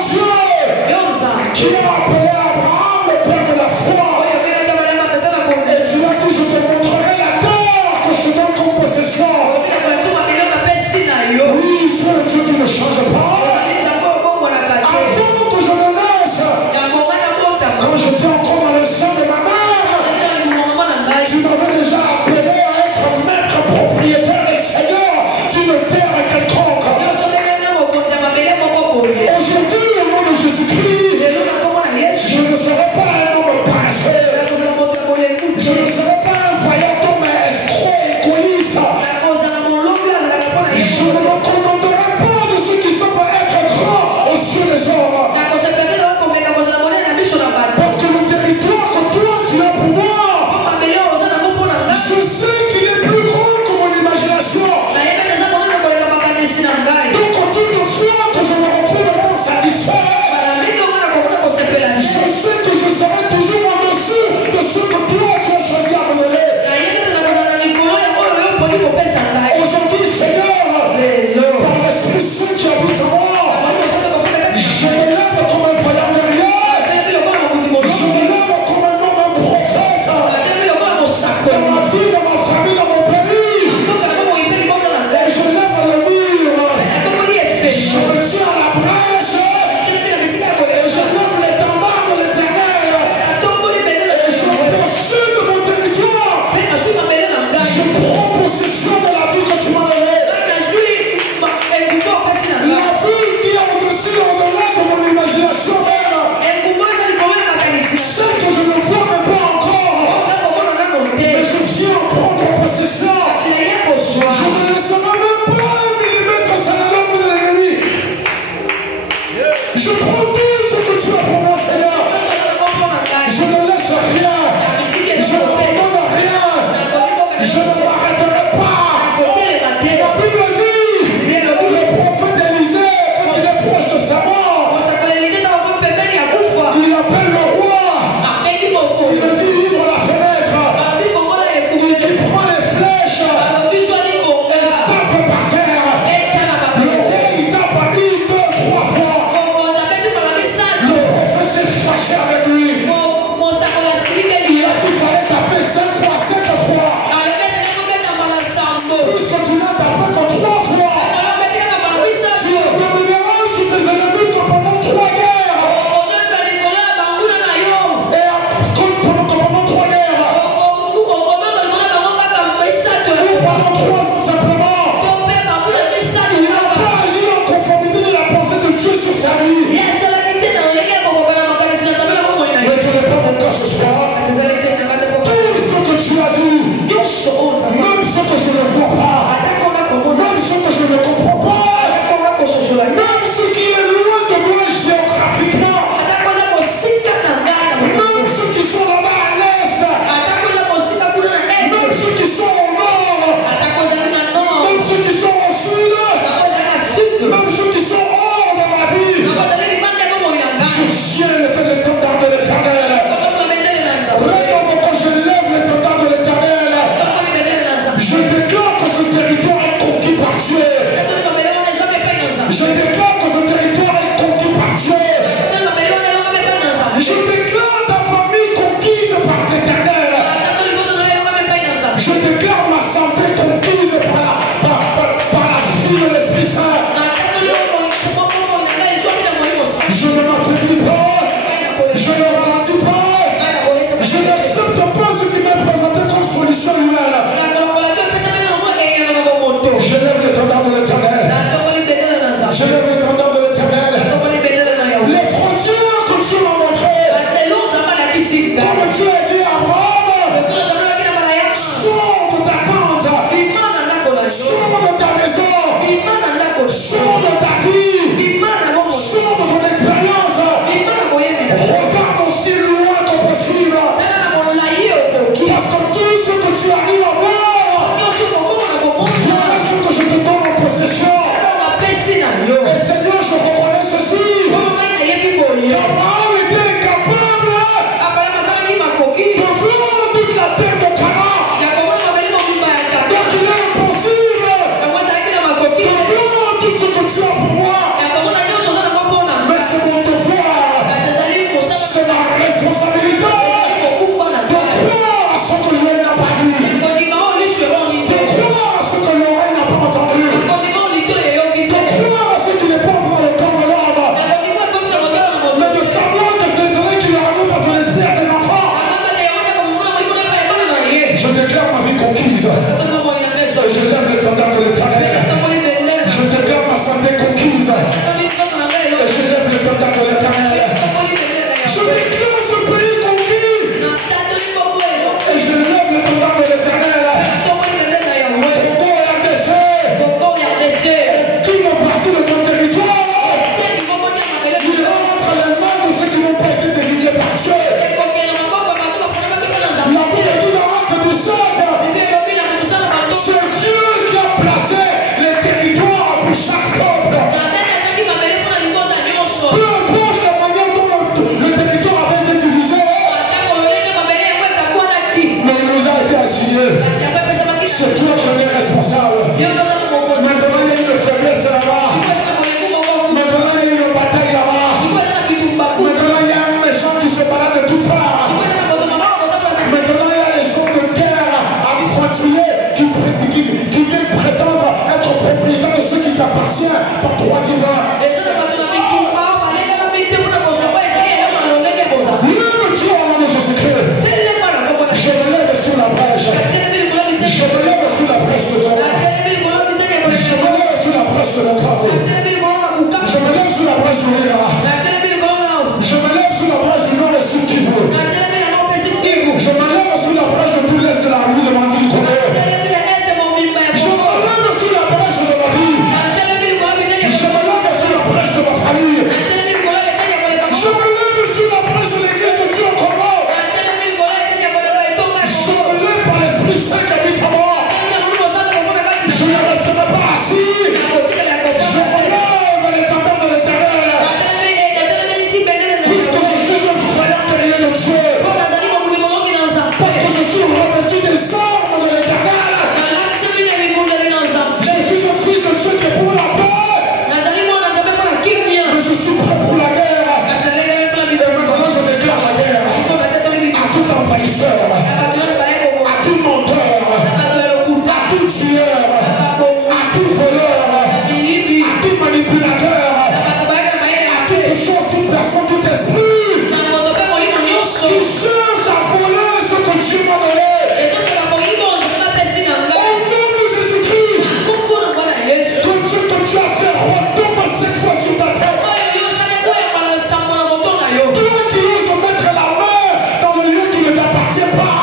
C'est toi qui en es responsable. Maintenant, il y a une faiblesse là-bas. Maintenant, il y a une bataille là-bas. Maintenant, il y a un méchant qui se balade de toutes parts. Maintenant, il y a les gens de guerre affrontués qui viennent prétendre être propriétaires de ce qui t'appartient par droit divin. Lève-toi au nom de Jésus-Christ. Je me lève sur la brèche. Je me lève sur la brèche de l'homme. Je me lève sur la brèche de nos travaux. Je me lève sur la brèche de l'Ira. Je me lève sur la brèche du nord et sud qui veut. Je me lève sur la brèche de tout l'est de la rue de Mandy. Je me lève sur la brèche de ma vie. Je me lève sur la brèche de ma famille. Je me lève sur la brèche de l'église de Dieu en commun. Je me lève par l'Esprit Saint qui habite en moi. Je ne resterai pas assis. Je me lève à l'étendard de l'Éternel. Puisque je suis un croyant guerrier de Dieu. Parce que je suis revêtu des armes de l'Éternel. Je suis un fils de Dieu qui est pour la paix. Mais je suis prêt pour la guerre. Et maintenant je déclare la guerre à tout envahisseur, à tout menteur, à tout tueur, à tout voleur, à tout manipulateur, à toute chose, toute personne, tout esprit qui cherche à voler ce que Dieu m'a donné. Au nom de Jésus-Christ, que Dieu que tu as fait retombe cette fois sur ta tête. Toi qui oses mettre la main dans le lieu qui ne t'appartient pas.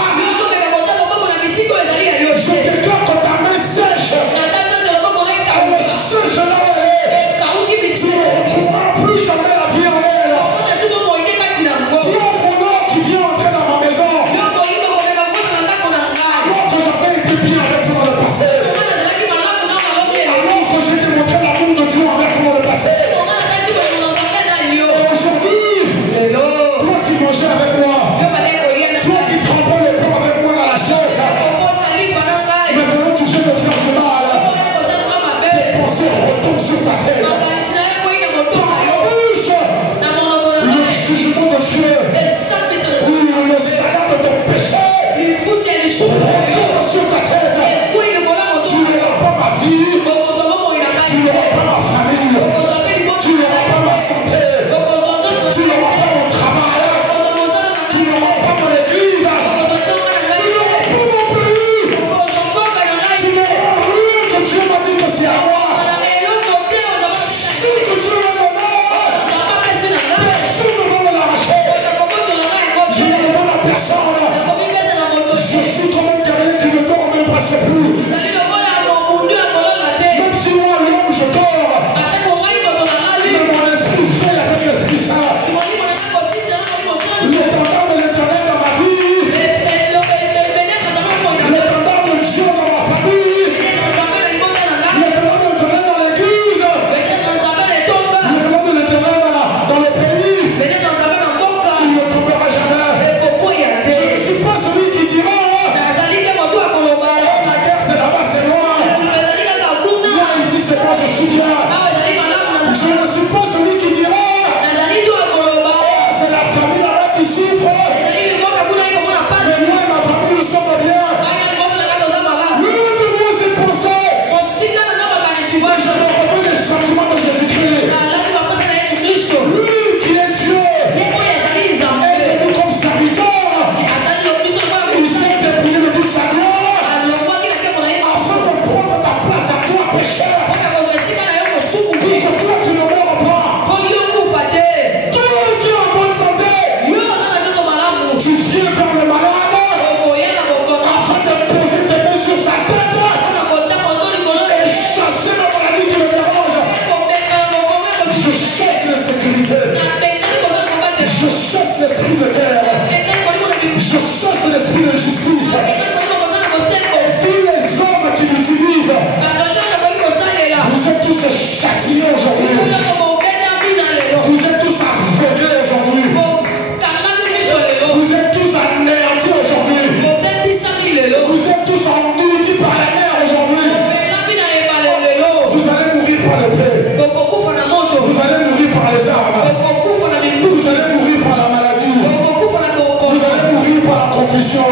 confusion.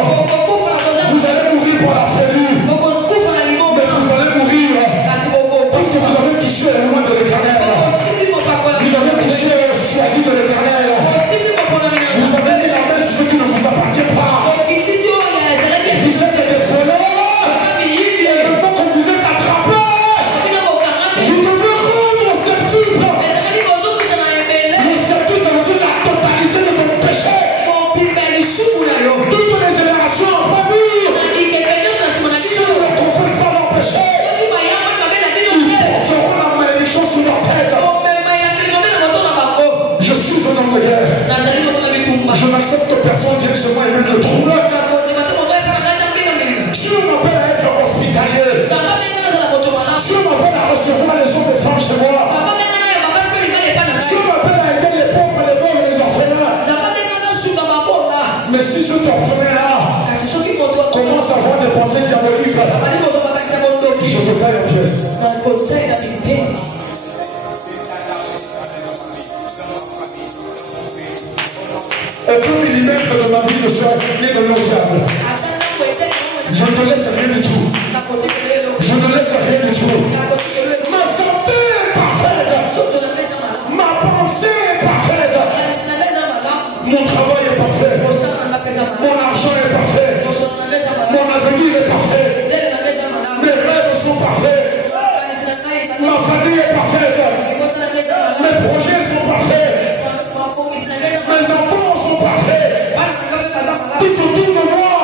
Vous allez mourir pour la folie. Mais vous allez mourir parce que vous avez touché le loin de l'éternel. Vous avez touché le choisi de l'éternel. Vous avez mis la main sur ce qui ne vous appartient pas. Vous êtes des voleurs. Et maintenant qu'on vous êtes attrapé, vous devez rendre au septuple. Le septuple, ça veut dire la totalité de ton péché. Toutes les générations ont pas vu. Si on ne confesse pas leur péché, ils porteront la malédiction sur leur tête. Je suis un homme de guerre. Je n'accepte que personne vienne chez moi et mène le trouble. Dieu m'appelle à être hospitalier. Dieu m'appelle à recevoir les hommes et femmes chez moi. Dieu m'appelle à aider les pauvres, les veuves et les orphelins. Mais si cet orphelin-là commence à avoir des pensées diaboliques, je te taille en pièces. Aucun millimètre de ma vie ne sera donné au diable. Je ne te laisse rien du tout. Je ne laisse rien du tout. Ma santé est parfaite. Ma pensée est parfaite. Mon travail est parfait. Mon argent est parfait. Mon avenir est parfait. Mes rêves sont parfaits. Ma famille est parfaite. Mes projets sont parfaits. Mes enfants sont parfaits. Tout autour de moi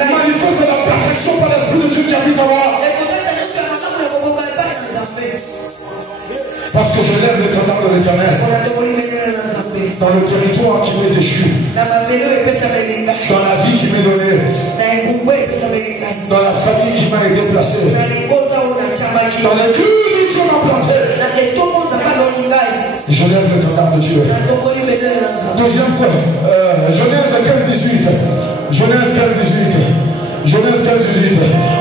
manifeste la perfection par l'Esprit de Dieu qui habite en moi. Parce que je lève l'étendard de l'Éternel dans le territoire qui m'est échu, dans la vie qui m'est donnée, dans la famille qui m'a été placée, dans l'église où Dieu m'a planté. Je lève l'étendard de Dieu. Deuxième fois, Genèse 15-18. Genèse 15-18. Genèse 15-18.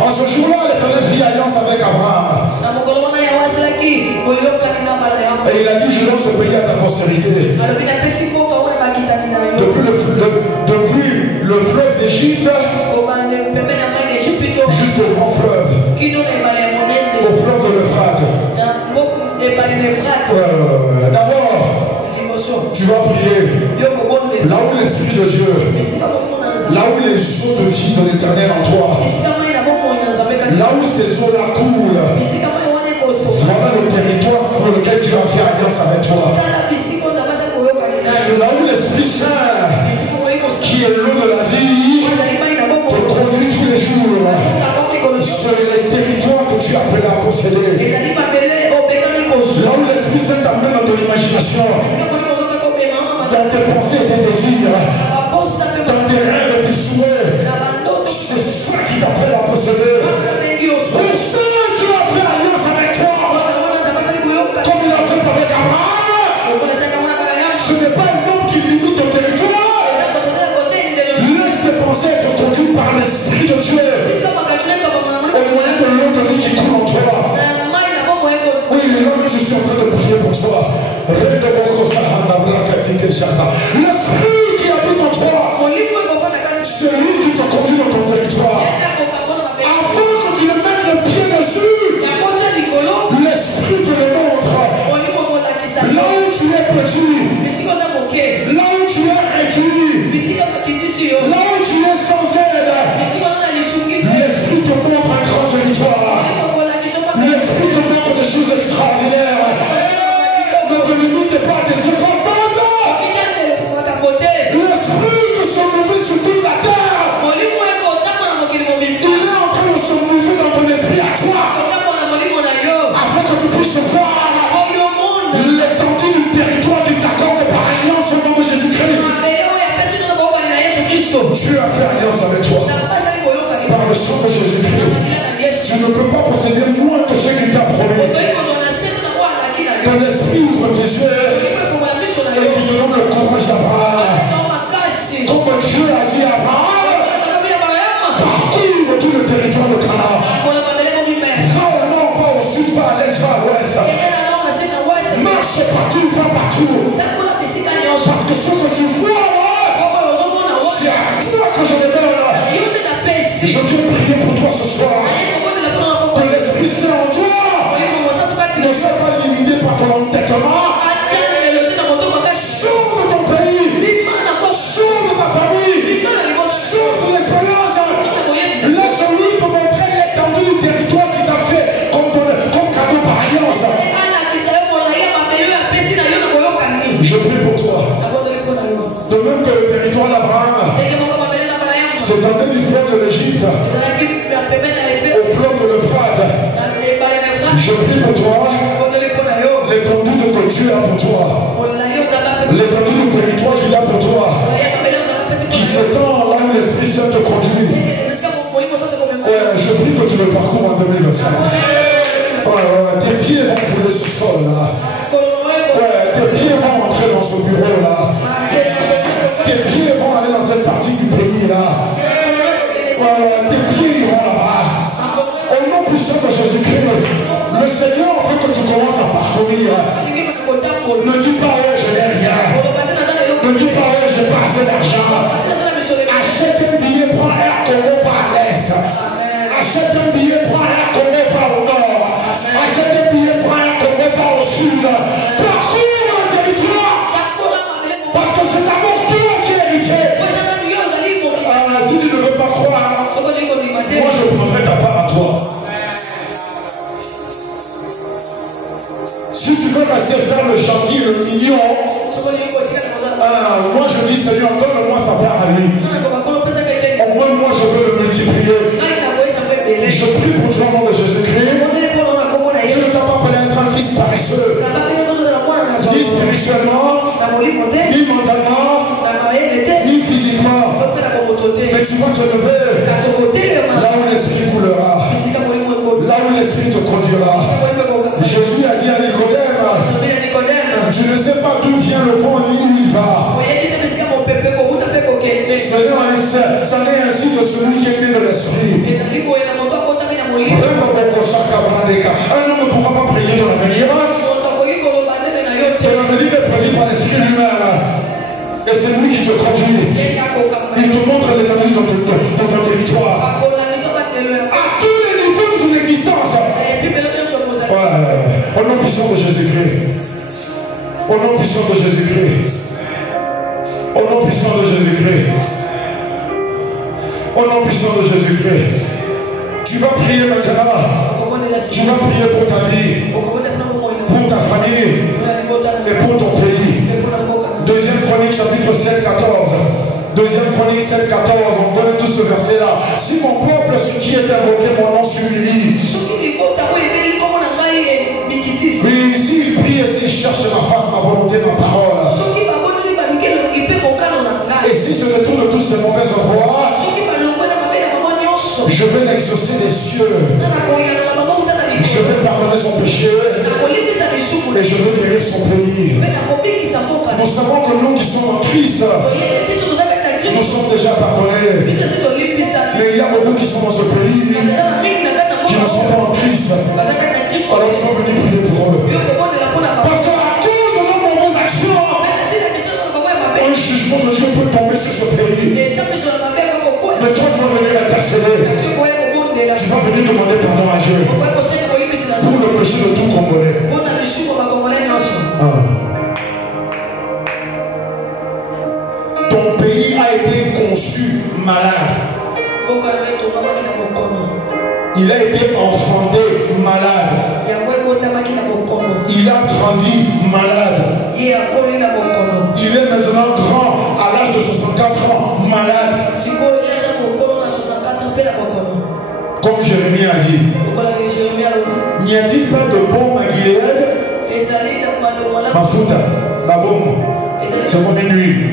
En ce jour-là, l'Éternel fit alliance avec Abraham. Et il a dit, je donne ce pays à ta postérité. Depuis le fleuve d'Égypte jusqu'au grand fleuve, au fleuve de l'Euphrate. D'abord, tu vas prier là où l'Esprit de Dieu, là où les eaux de vie de l'Éternel en toi, là où ces eaux-là coulent, voilà le territoire pour lequel tu vas faire alliance avec toi. Là où l'Esprit Saint, qui est l'eau de la vie, te conduit tous les jours sur les territoires que tu appelles à posséder. Là où l'Esprit Saint t'amène dans ton imagination, dans tes pensées et tes désirs, dans tes rêves et tes souhaits, c'est ça qui t'appelle à posséder. Pour ça, tu vas faire alliance avec toi, comme il a fait avec Abraham. Ce n'est pas un homme qui limite ton territoire. Laisse tes pensées être conduites par l'Esprit de Dieu, au moyen de l'eau de vie qui coule en toi. Oui, l'homme, je suis en train de prier pour toi. L'Esprit qui habite en toi, c'est lui qui te conduit dans ton territoire. Avant que tu ne mettes le pied dessus, l'Esprit te le montre. Là où tu es petit, là où tu es réduit, là où tu es sans aide, l'Esprit te montre un grand territoire. L'Esprit te montre des choses extraordinaires. Ne te limite pas à tes circonstances. L'Esprit te se mouve sur toute la terre. Il est en train de se mouver dans ton esprit à toi, afin que tu puisses voir l'étendue du territoire qui t'accorde par alliance au nom de Jésus-Christ. Dieu a fait alliance avec toi par le sang de Jésus-Christ. Tu ne peux pas posséder moins que ce qu'il t'a promis. Que l'Esprit ouvre tes yeux et qui te donne le courage d'Abraham. Comme Dieu a dit à Abraham, parcours tout le territoire de Canaan. Va au nord, va au sud, va à l'est, va à l'ouest. Marche partout, va partout. Parce que ce que tu vois là, c'est à toi C'est tenté du fleuve de l'Égypte, au fleuve de l'Euphrate. Je prie pour toi, l'étendue de que Dieu a pour toi, l'étendue du territoire qu'il a pour toi, qui s'étend là où l'Esprit Saint te conduit. Je prie que tu le parcours en 2025. Tes pieds vont fouler ce sol là. Tes pieds vont entrer dans ce bureau là. Tes pieds vont aller dans cette partie du pays là. Tes pieds iront là-bas. Au nom puissant de Jésus-Christ, le Seigneur veut que tu commences à parcourir. Ne dis pas, oh, je n'ai rien. Ne dis pas, oh, j'ai pas assez d'argent. Achète un billet, prends Air Congo, va à l'est. Achète un billet, prends Air Congo, va au nord. Achète un billet, prends Air Congo, va au sud. Parcours le territoire. Parce que c'est d'abord toi qui es héritier. Si tu ne veux pas croire, moi je prendrai ta part à toi. Si tu veux rester faire le gentil, le mignon, moi je dis Seigneur, donne-moi sa part à lui. Au moins moi je veux le multiplier. Je prie pour toi au nom de Jésus-Christ. Je ne t'ai pas appelé à être un fils paresseux. Ni spirituellement, ni mentalement, ni physiquement. Mais tu vas te lever là où l'esprit coulera, là où l'esprit te conduira. Jésus a dit à Nicodème, tu ne sais pas d'où vient le vent ni où il va. Seigneur, ça n'est ainsi de celui qui est né de l'esprit. Un homme ne pourra pas prier ton avenir. Ton avenir est prédit par l'esprit lui-même. Et c'est lui qui te conduit. Il te montre l'étendue de ton territoire. À tous les niveaux de ton existence. Au nom puissant de Jésus-Christ. Au nom puissant de Jésus-Christ. Au nom puissant de Jésus-Christ. Au nom puissant de Jésus-Christ. Tu vas prier maintenant. Tu vas prier pour ta vie, pour ta famille et pour ton pays. Deuxième Chronique chapitre 7, 14. Deuxième Chronique 7, 14. On connaît tous ce verset là. Si mon peuple, ce qui est invoqué mon nom, s'humilie. Oui, s'il prie et s'il cherche ma face, ma volonté, ma parole. Et si se détourne de toutes ces mauvaises voies, je vais l'exaucer des cieux. Je vais pardonner son péché. Et je veux guérir son pays. Nous savons que nous qui sommes en Christ, nous sommes déjà pardonnés. Mais il y a beaucoup qui sont dans ce pays qui ne sont pas en Christ. Alors tu vas venir prier pour eux. Parce qu'à cause de nos mauvaises actions, un jugement de Dieu peut tomber sur ce pays. Mais toi tu vas venir intercéder. Tu vas venir demander pardon à Dieu pour le péché de tout Congolais. Ton pays a été conçu malade. Il a été enfanté malade. Il a grandi malade. Il est maintenant grand à l'âge de 64 ans malade. Comme Jérémie a dit, n'y a-t-il pas de bombe à Gilead? Mafuta, la bombe. C'est comme une huile.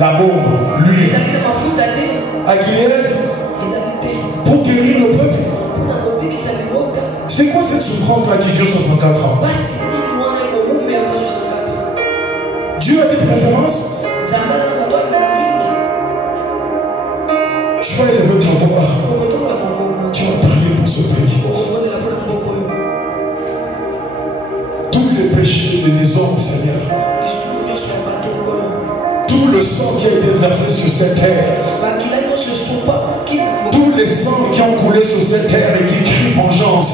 La bombe, l'huile. À Gilead, pour guérir le peuple. C'est quoi cette souffrance-là qui dure 64 ans? Dieu a des préférences. Tu vas élever ta voix. Tu vas prier pour ce pays. Tous les péchés des hommes, Seigneur. Tout le sang qui a été versé sur cette terre. Tous les sangs qui ont coulé sur cette terre et qui crient vengeance.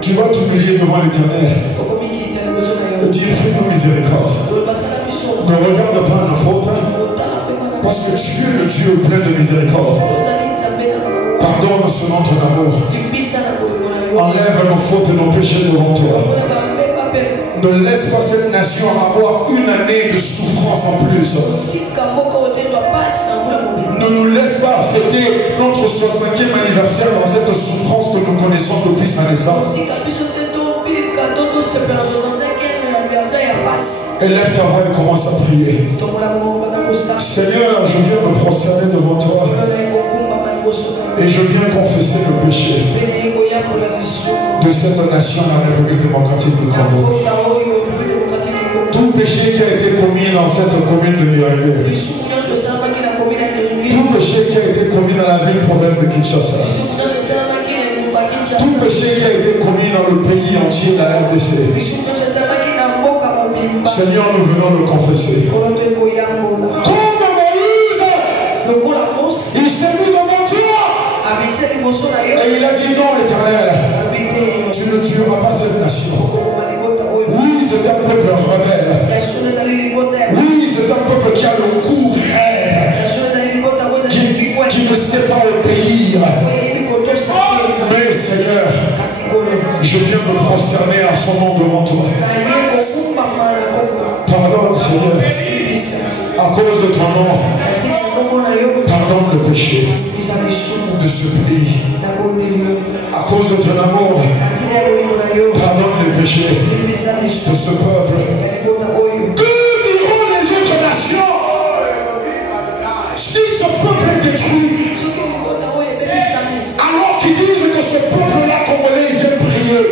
Tu vas t'humilier devant l'Éternel et dire fais-nous miséricorde. Ne regarde pas nos fautes, parce que tu es le Dieu plein de miséricorde. Pardonne selon ton amour. Enlève nos fautes et nos péchés devant toi. Ne laisse pas cette nation avoir une année de souffrance en plus. fêter notre 65e anniversaire dans cette souffrance que nous connaissons depuis sa naissance. Élève ta voix et commence à prier. Seigneur, je viens me prosterner devant toi et je viens confesser le péché de cette nation, la République démocratique du Congo. Tout péché qui a été commis dans cette commune de Mirabel, tout péché qui a été commis dans la ville province de Kinshasa, tout péché qui a été commis dans le pays entier, la RDC, Seigneur, nous venons le confesser. Comme Moïse, il s'est mis devant toi et il a dit non, Éternel, tu ne tueras pas cette nation. Oui, c'est un peuple rebelle. Oui, c'est un peuple qui a le cou raide, qui ne sait pas obéir. Mais Seigneur, je viens me prosterner à son nom devant toi. Pardonne, Seigneur, à cause de ton nom, pardonne le péché de ce pays. À cause de ton amour, pardonne le péché de ce peuple. Que diront les autres nations si ce peuple est détruit, alors qu'ils disent que ce peuple-là congolais aime prier?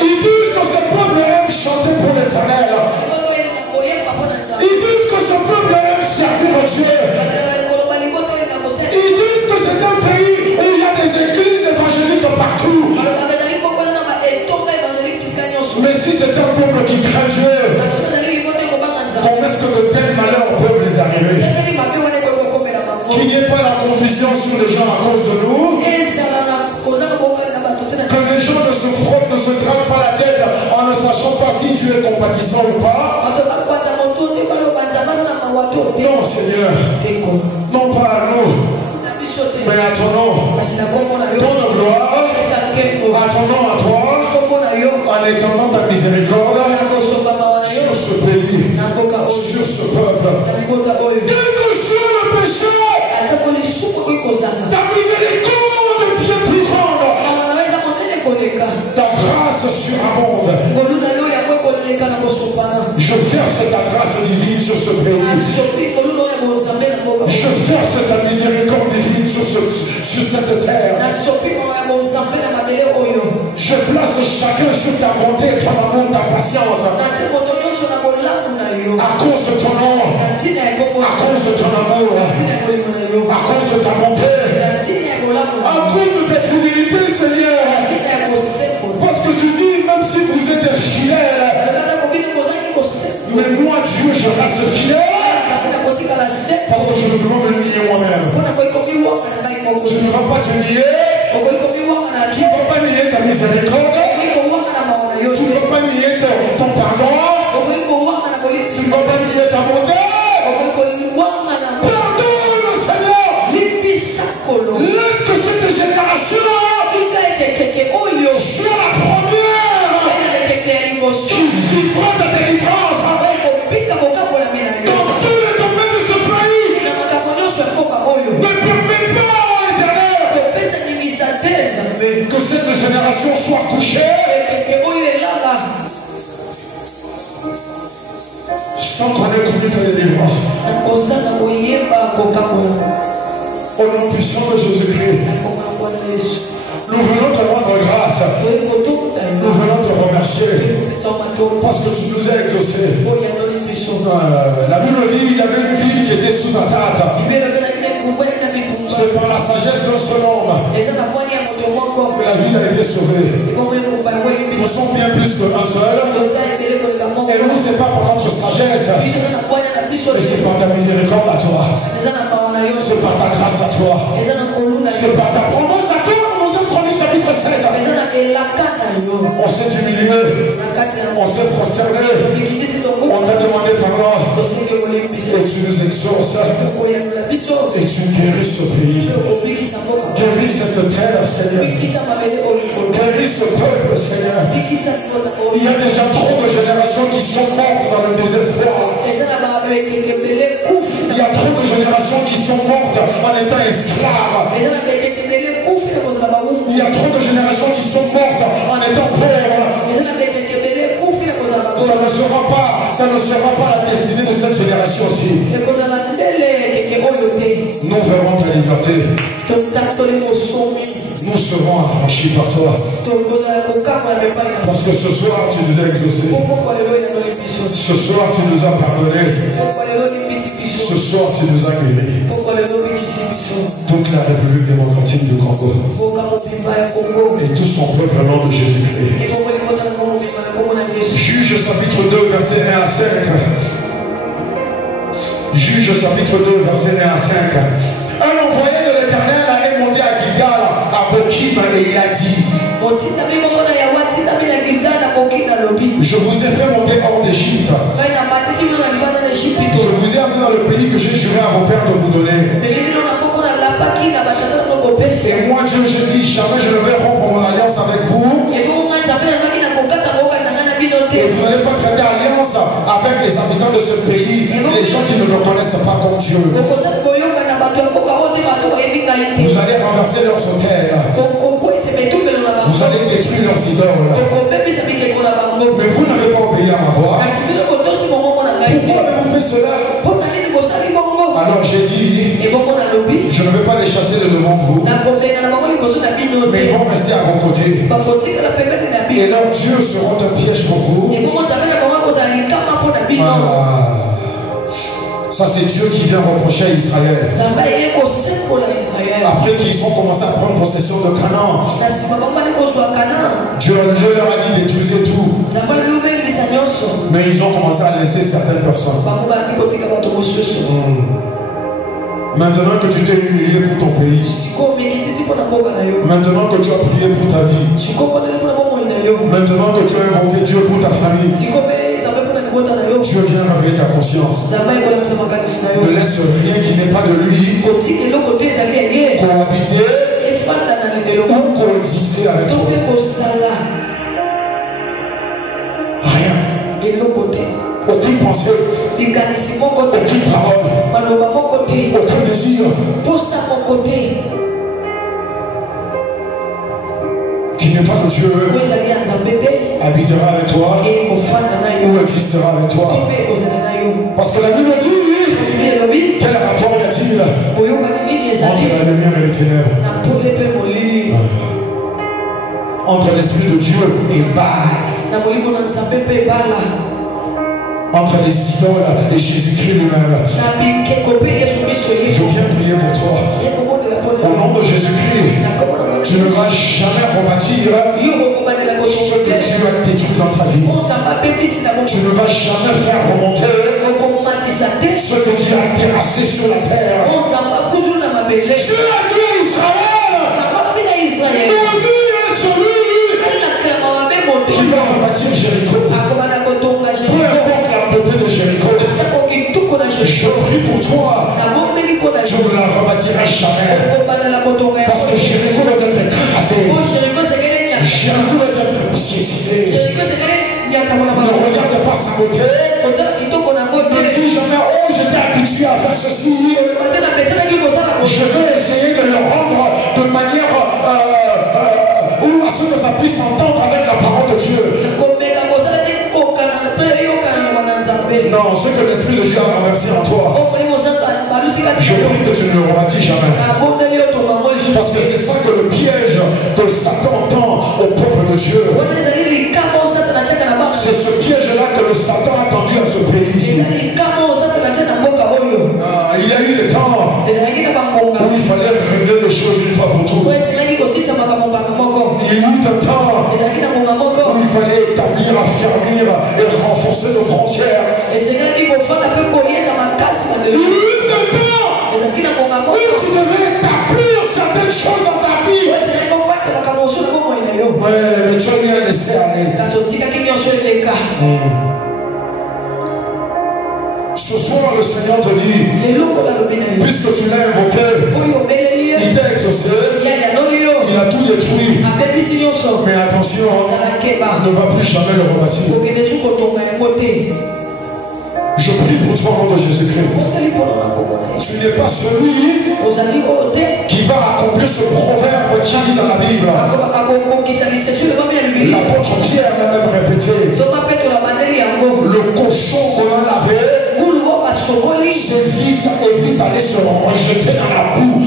Ils disent que ce peuple aime chanter pour l'Éternel. Ils disent que ce peuple aime servir Dieu. Ils disent que c'est un pays où il y a des églises évangéliques partout. Mais si c'est un peuple qui craint Dieu, comment est-ce que de tels malheurs peuvent les arriver? Qu'il n'y ait pas la confusion sur les gens à cause de nous. Que les gens ne se frottent, ne se grattent pas la tête en ne sachant pas si tu es compatissant ou pas. Non, Seigneur. Non pas à nous, mais à ton nom. Ton gloire, à ton nom, à toi, en étendant ta miséricorde sur ce pays, sur ce peuple. Quel que soit le péché, ta miséricorde est bien plus grande. Ta grâce surabonde. Je verse ta grâce divine sur ce pays. Je verse ta miséricorde divine sur cette terre. Je place chacun sur ta bonté, ton amour, ta patience. À cause de ton nom, à cause de ton amour, à cause de ta bonté, à cause de ta fidélité, Seigneur. Parce que tu dis, même si vous êtes fidèles, mais moi, Dieu, je reste fidèle. Parce que je ne peux pas me nier moi-même. Tu ne vas pas te nier. Tu ne vas pas nier ta miséricorde. Tu ne vas pas nier ton pardon. Tu ne vas pas nier ta bonté. Pardonne, Seigneur. Laisse que cette génération soit la première qui vivra ta délivrance. Que cette génération soit couchée sans qu'on ait connu ta délivrance. Au nom puissant de Jésus-Christ, nous venons te rendre grâce. Nous venons te remercier parce que tu nous as exaucés. La Bible dit qu'il y avait une ville qui était sous attaque. C'est par la sagesse d'un seul homme que la ville a été sauvée. Nous sommes bien plus qu'un seul. Et nous, ce n'est pas par notre sagesse, mais c'est par ta miséricorde à toi. C'est par ta grâce à toi. C'est par ta promesse à toi. Dans 1 Chronique chapitre 7. On s'est humilié. On s'est prosterné. On t'a demandé pardon. Et tu nous exauces. Et tu guéris ce pays. Guéris cette terre, Seigneur. Guéris ce peuple, Seigneur. Il y a déjà trop de générations qui sont mortes dans le désespoir. Il y a trop de générations qui sont mortes en étant esclaves. Il y a trop de générations qui sont mortes en étant pauvres. Ça ne sera pas la destinée de cette génération-ci. Nous verrons ta liberté. Nous serons affranchis par toi. Parce que ce soir, tu nous as exaucés. Ce soir, tu nous as pardonné. Ce soir, tu nous as guéris. Toute la République démocratique du Congo. Et tout son peuple au nom de Jésus-Christ. Juge chapitre 2, verset 1 à 5. Juge chapitre 2, verset 1 à 5. Un envoyé de l'Éternel est monté à Gilgal, à Bokim, et il a dit: je vous ai fait monter hors d'Égypte. Je vous ai amené dans le pays que j'ai juré à vos pères de vous donner. Et moi, Dieu, je dis, jamais je ne vais rompre mon alliance avec vous. Et vous n'allez pas traiter alliance avec les habitants de ce pays, les gens qui ne me connaissent pas comme Dieu. Vous allez renverser leurs hôtels. Vous allez détruire leurs idoles. Mais vous n'avez pas obéi à ma voix. Pourquoi avez-vous fait cela? Alors j'ai dit, je ne vais pas les chasser de devant vous, mais ils vont rester à vos côtés. Et leurs dieux seront un piège pour vous. Ça, c'est Dieu qui vient reprocher à Israël. Après qu'ils ont commencé à prendre possession de Canaan, Dieu leur a dit détruisez tout. Mais ils ont commencé à laisser certaines personnes. Maintenant que tu t'es humilié pour ton pays, maintenant que tu as prié pour ta vie, maintenant que tu as invoqué Dieu pour ta famille, Dieu vient réveiller ta conscience. Ne laisse rien qui n'est pas de lui cohabiter ou coexister avec toi. Rien. Aucune pensée, aucune parole, aucun désir qui n'est pas de Dieu habitera avec toi ou existera avec toi. Parce que la Bible dit, quel rapport y a-t-il entre la lumière et les ténèbres, entre l'Esprit de Dieu et Baal, entre les idoles et Jésus-Christ lui-même? Je viens prier pour toi. Au nom de Jésus-Christ, tu ne vas jamais rebâtir ce que tu as détruit dans ta vie. Tu ne vas jamais faire remonter ce que tu as terrassé sur la terre. Dieu a dit à Israël, mon Dieu est celui qui va rebâtir Jéricho. Peu importe la beauté de Jéricho, je prie pour toi. Tu ne la rebâtiras jamais. Parce que Jéricho doit être écrasé. Jéricho doit être piétiné. Ne regarde pas sa beauté. Ne dis jamais, oh, j'étais habitué à faire ceci. Je vais essayer de le rendre de manière où à ce que ça puisse s'entendre avec la parole de Dieu. Non, ce que l'Esprit de Dieu a renversé en toi, je prie que tu ne le rebâtis jamais. Parce que c'est ça que le piège que Satan tend au peuple de Dieu. C'est ce piège-là que le Satan a tendu à ce pays ici. Il y a eu des temps où il fallait régler les choses une fois pour toutes. Il y a eu un temps où il fallait établir, affermir et renforcer nos frontières. Il y a eu un temps où tu devais établir certaines choses dans ta vie. Ouais, mais tu as bien laissé aller. Ce soir, le Seigneur te dit, puisque tu l'as invoqué, il t'a exaucé, il a tout détruit. Mais attention, ne va plus jamais le rebâtir. Je prie pour toi au nom de Jésus-Christ. Tu n'es pas celui qui va accomplir ce proverbe qui dit dans la Bible. L'apôtre Pierre l'a même répété. Le cochon qu'on a lavé évite d'aller se rejeter dans la boue.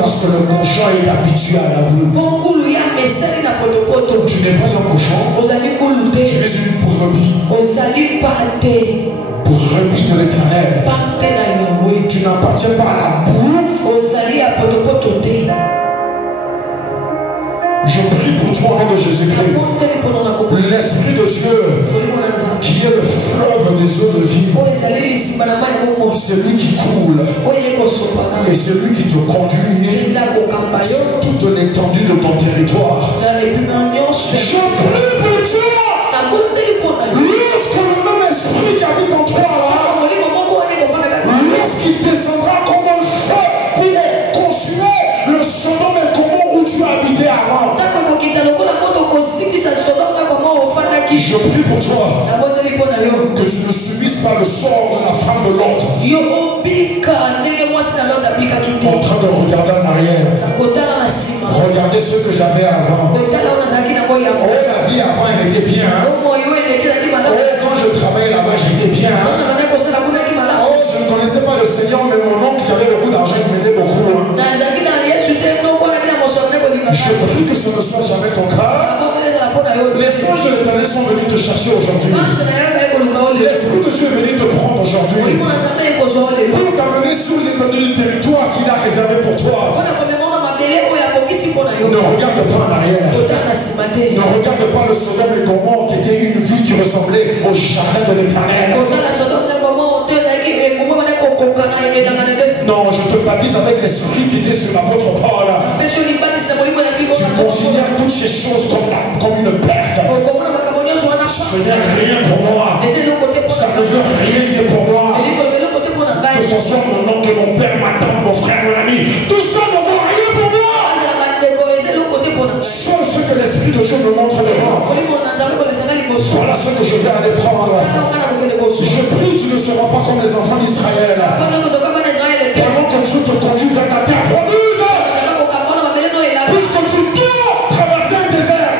Parce que le cochon est habitué à la boue. Tu n'es pas un cochon, tu es une brebis. Brebis de l'Éternel. Tu n'appartiens pas à la boue. Je prie pour toi au nom de Jésus-Christ. L'Esprit de Dieu, qui est le fleuve des eaux de vie, c'est lui qui coule et c'est lui qui te conduit sur toute l'étendue de ton territoire. Je prie pour toi. Lorsque le même esprit qui habite en toi là, lorsqu'il descendra comme un feu pour consumer le Sodome et Gomorrhe où tu habitais avant, je prie pour toi que tu ne subisses pas le sort de la femme de l'autre en train de regarder en arrière. Regardez ce que j'avais avant. Oh, la vie avant elle était bien. Oh, quand je travaillais là-bas j'étais bien. Oh, je ne connaissais pas le Seigneur, mais mon oncle qui avait beaucoup d'argent il m'aidait beaucoup. Je prie que ce ne soit jamais ton cas. Les anges de l'Éternel sont venus te chercher aujourd'hui. L'Esprit de Dieu est venu te prendre aujourd'hui pour t'amener sur l'étendue du territoire qu'il a réservé pour toi. Ne regarde pas en arrière. Ne regarde pas le Sodome et Gomorrhe qui était une vie qui ressemblait au jardin de l'Éternel. Non, je te baptise avec l'esprit qui était sur l'apôtre Paul. Tu considères toutes ces choses comme une perte. Ce n'est rien pour moi. Ça ne veut rien dire pour moi. Que ce soit mon oncle, mon père, ma tante, mon frère, mon ami, tout ça ne vaut rien pour moi. Seul ce que l'Esprit de Dieu me montre devant. Voilà ce que je vais aller prendre. Je prie, tu ne seras pas comme les enfants d'Israël. Pendant que Dieu te conduit vers ta terre promise, puisque tu dois traverser un désert,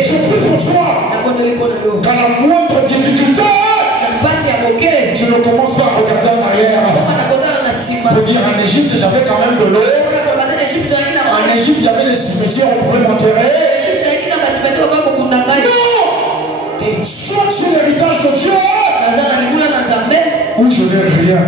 je prie pour toi qu'à la moindre difficulté, tu ne commences pas à regarder en arrière pour dire en Égypte j'avais quand même de l'eau. En Égypte il y avait des cimetières, on pouvait m'enterrer. Non! Soit tu es l'héritage de Dieu ou je n'ai rien.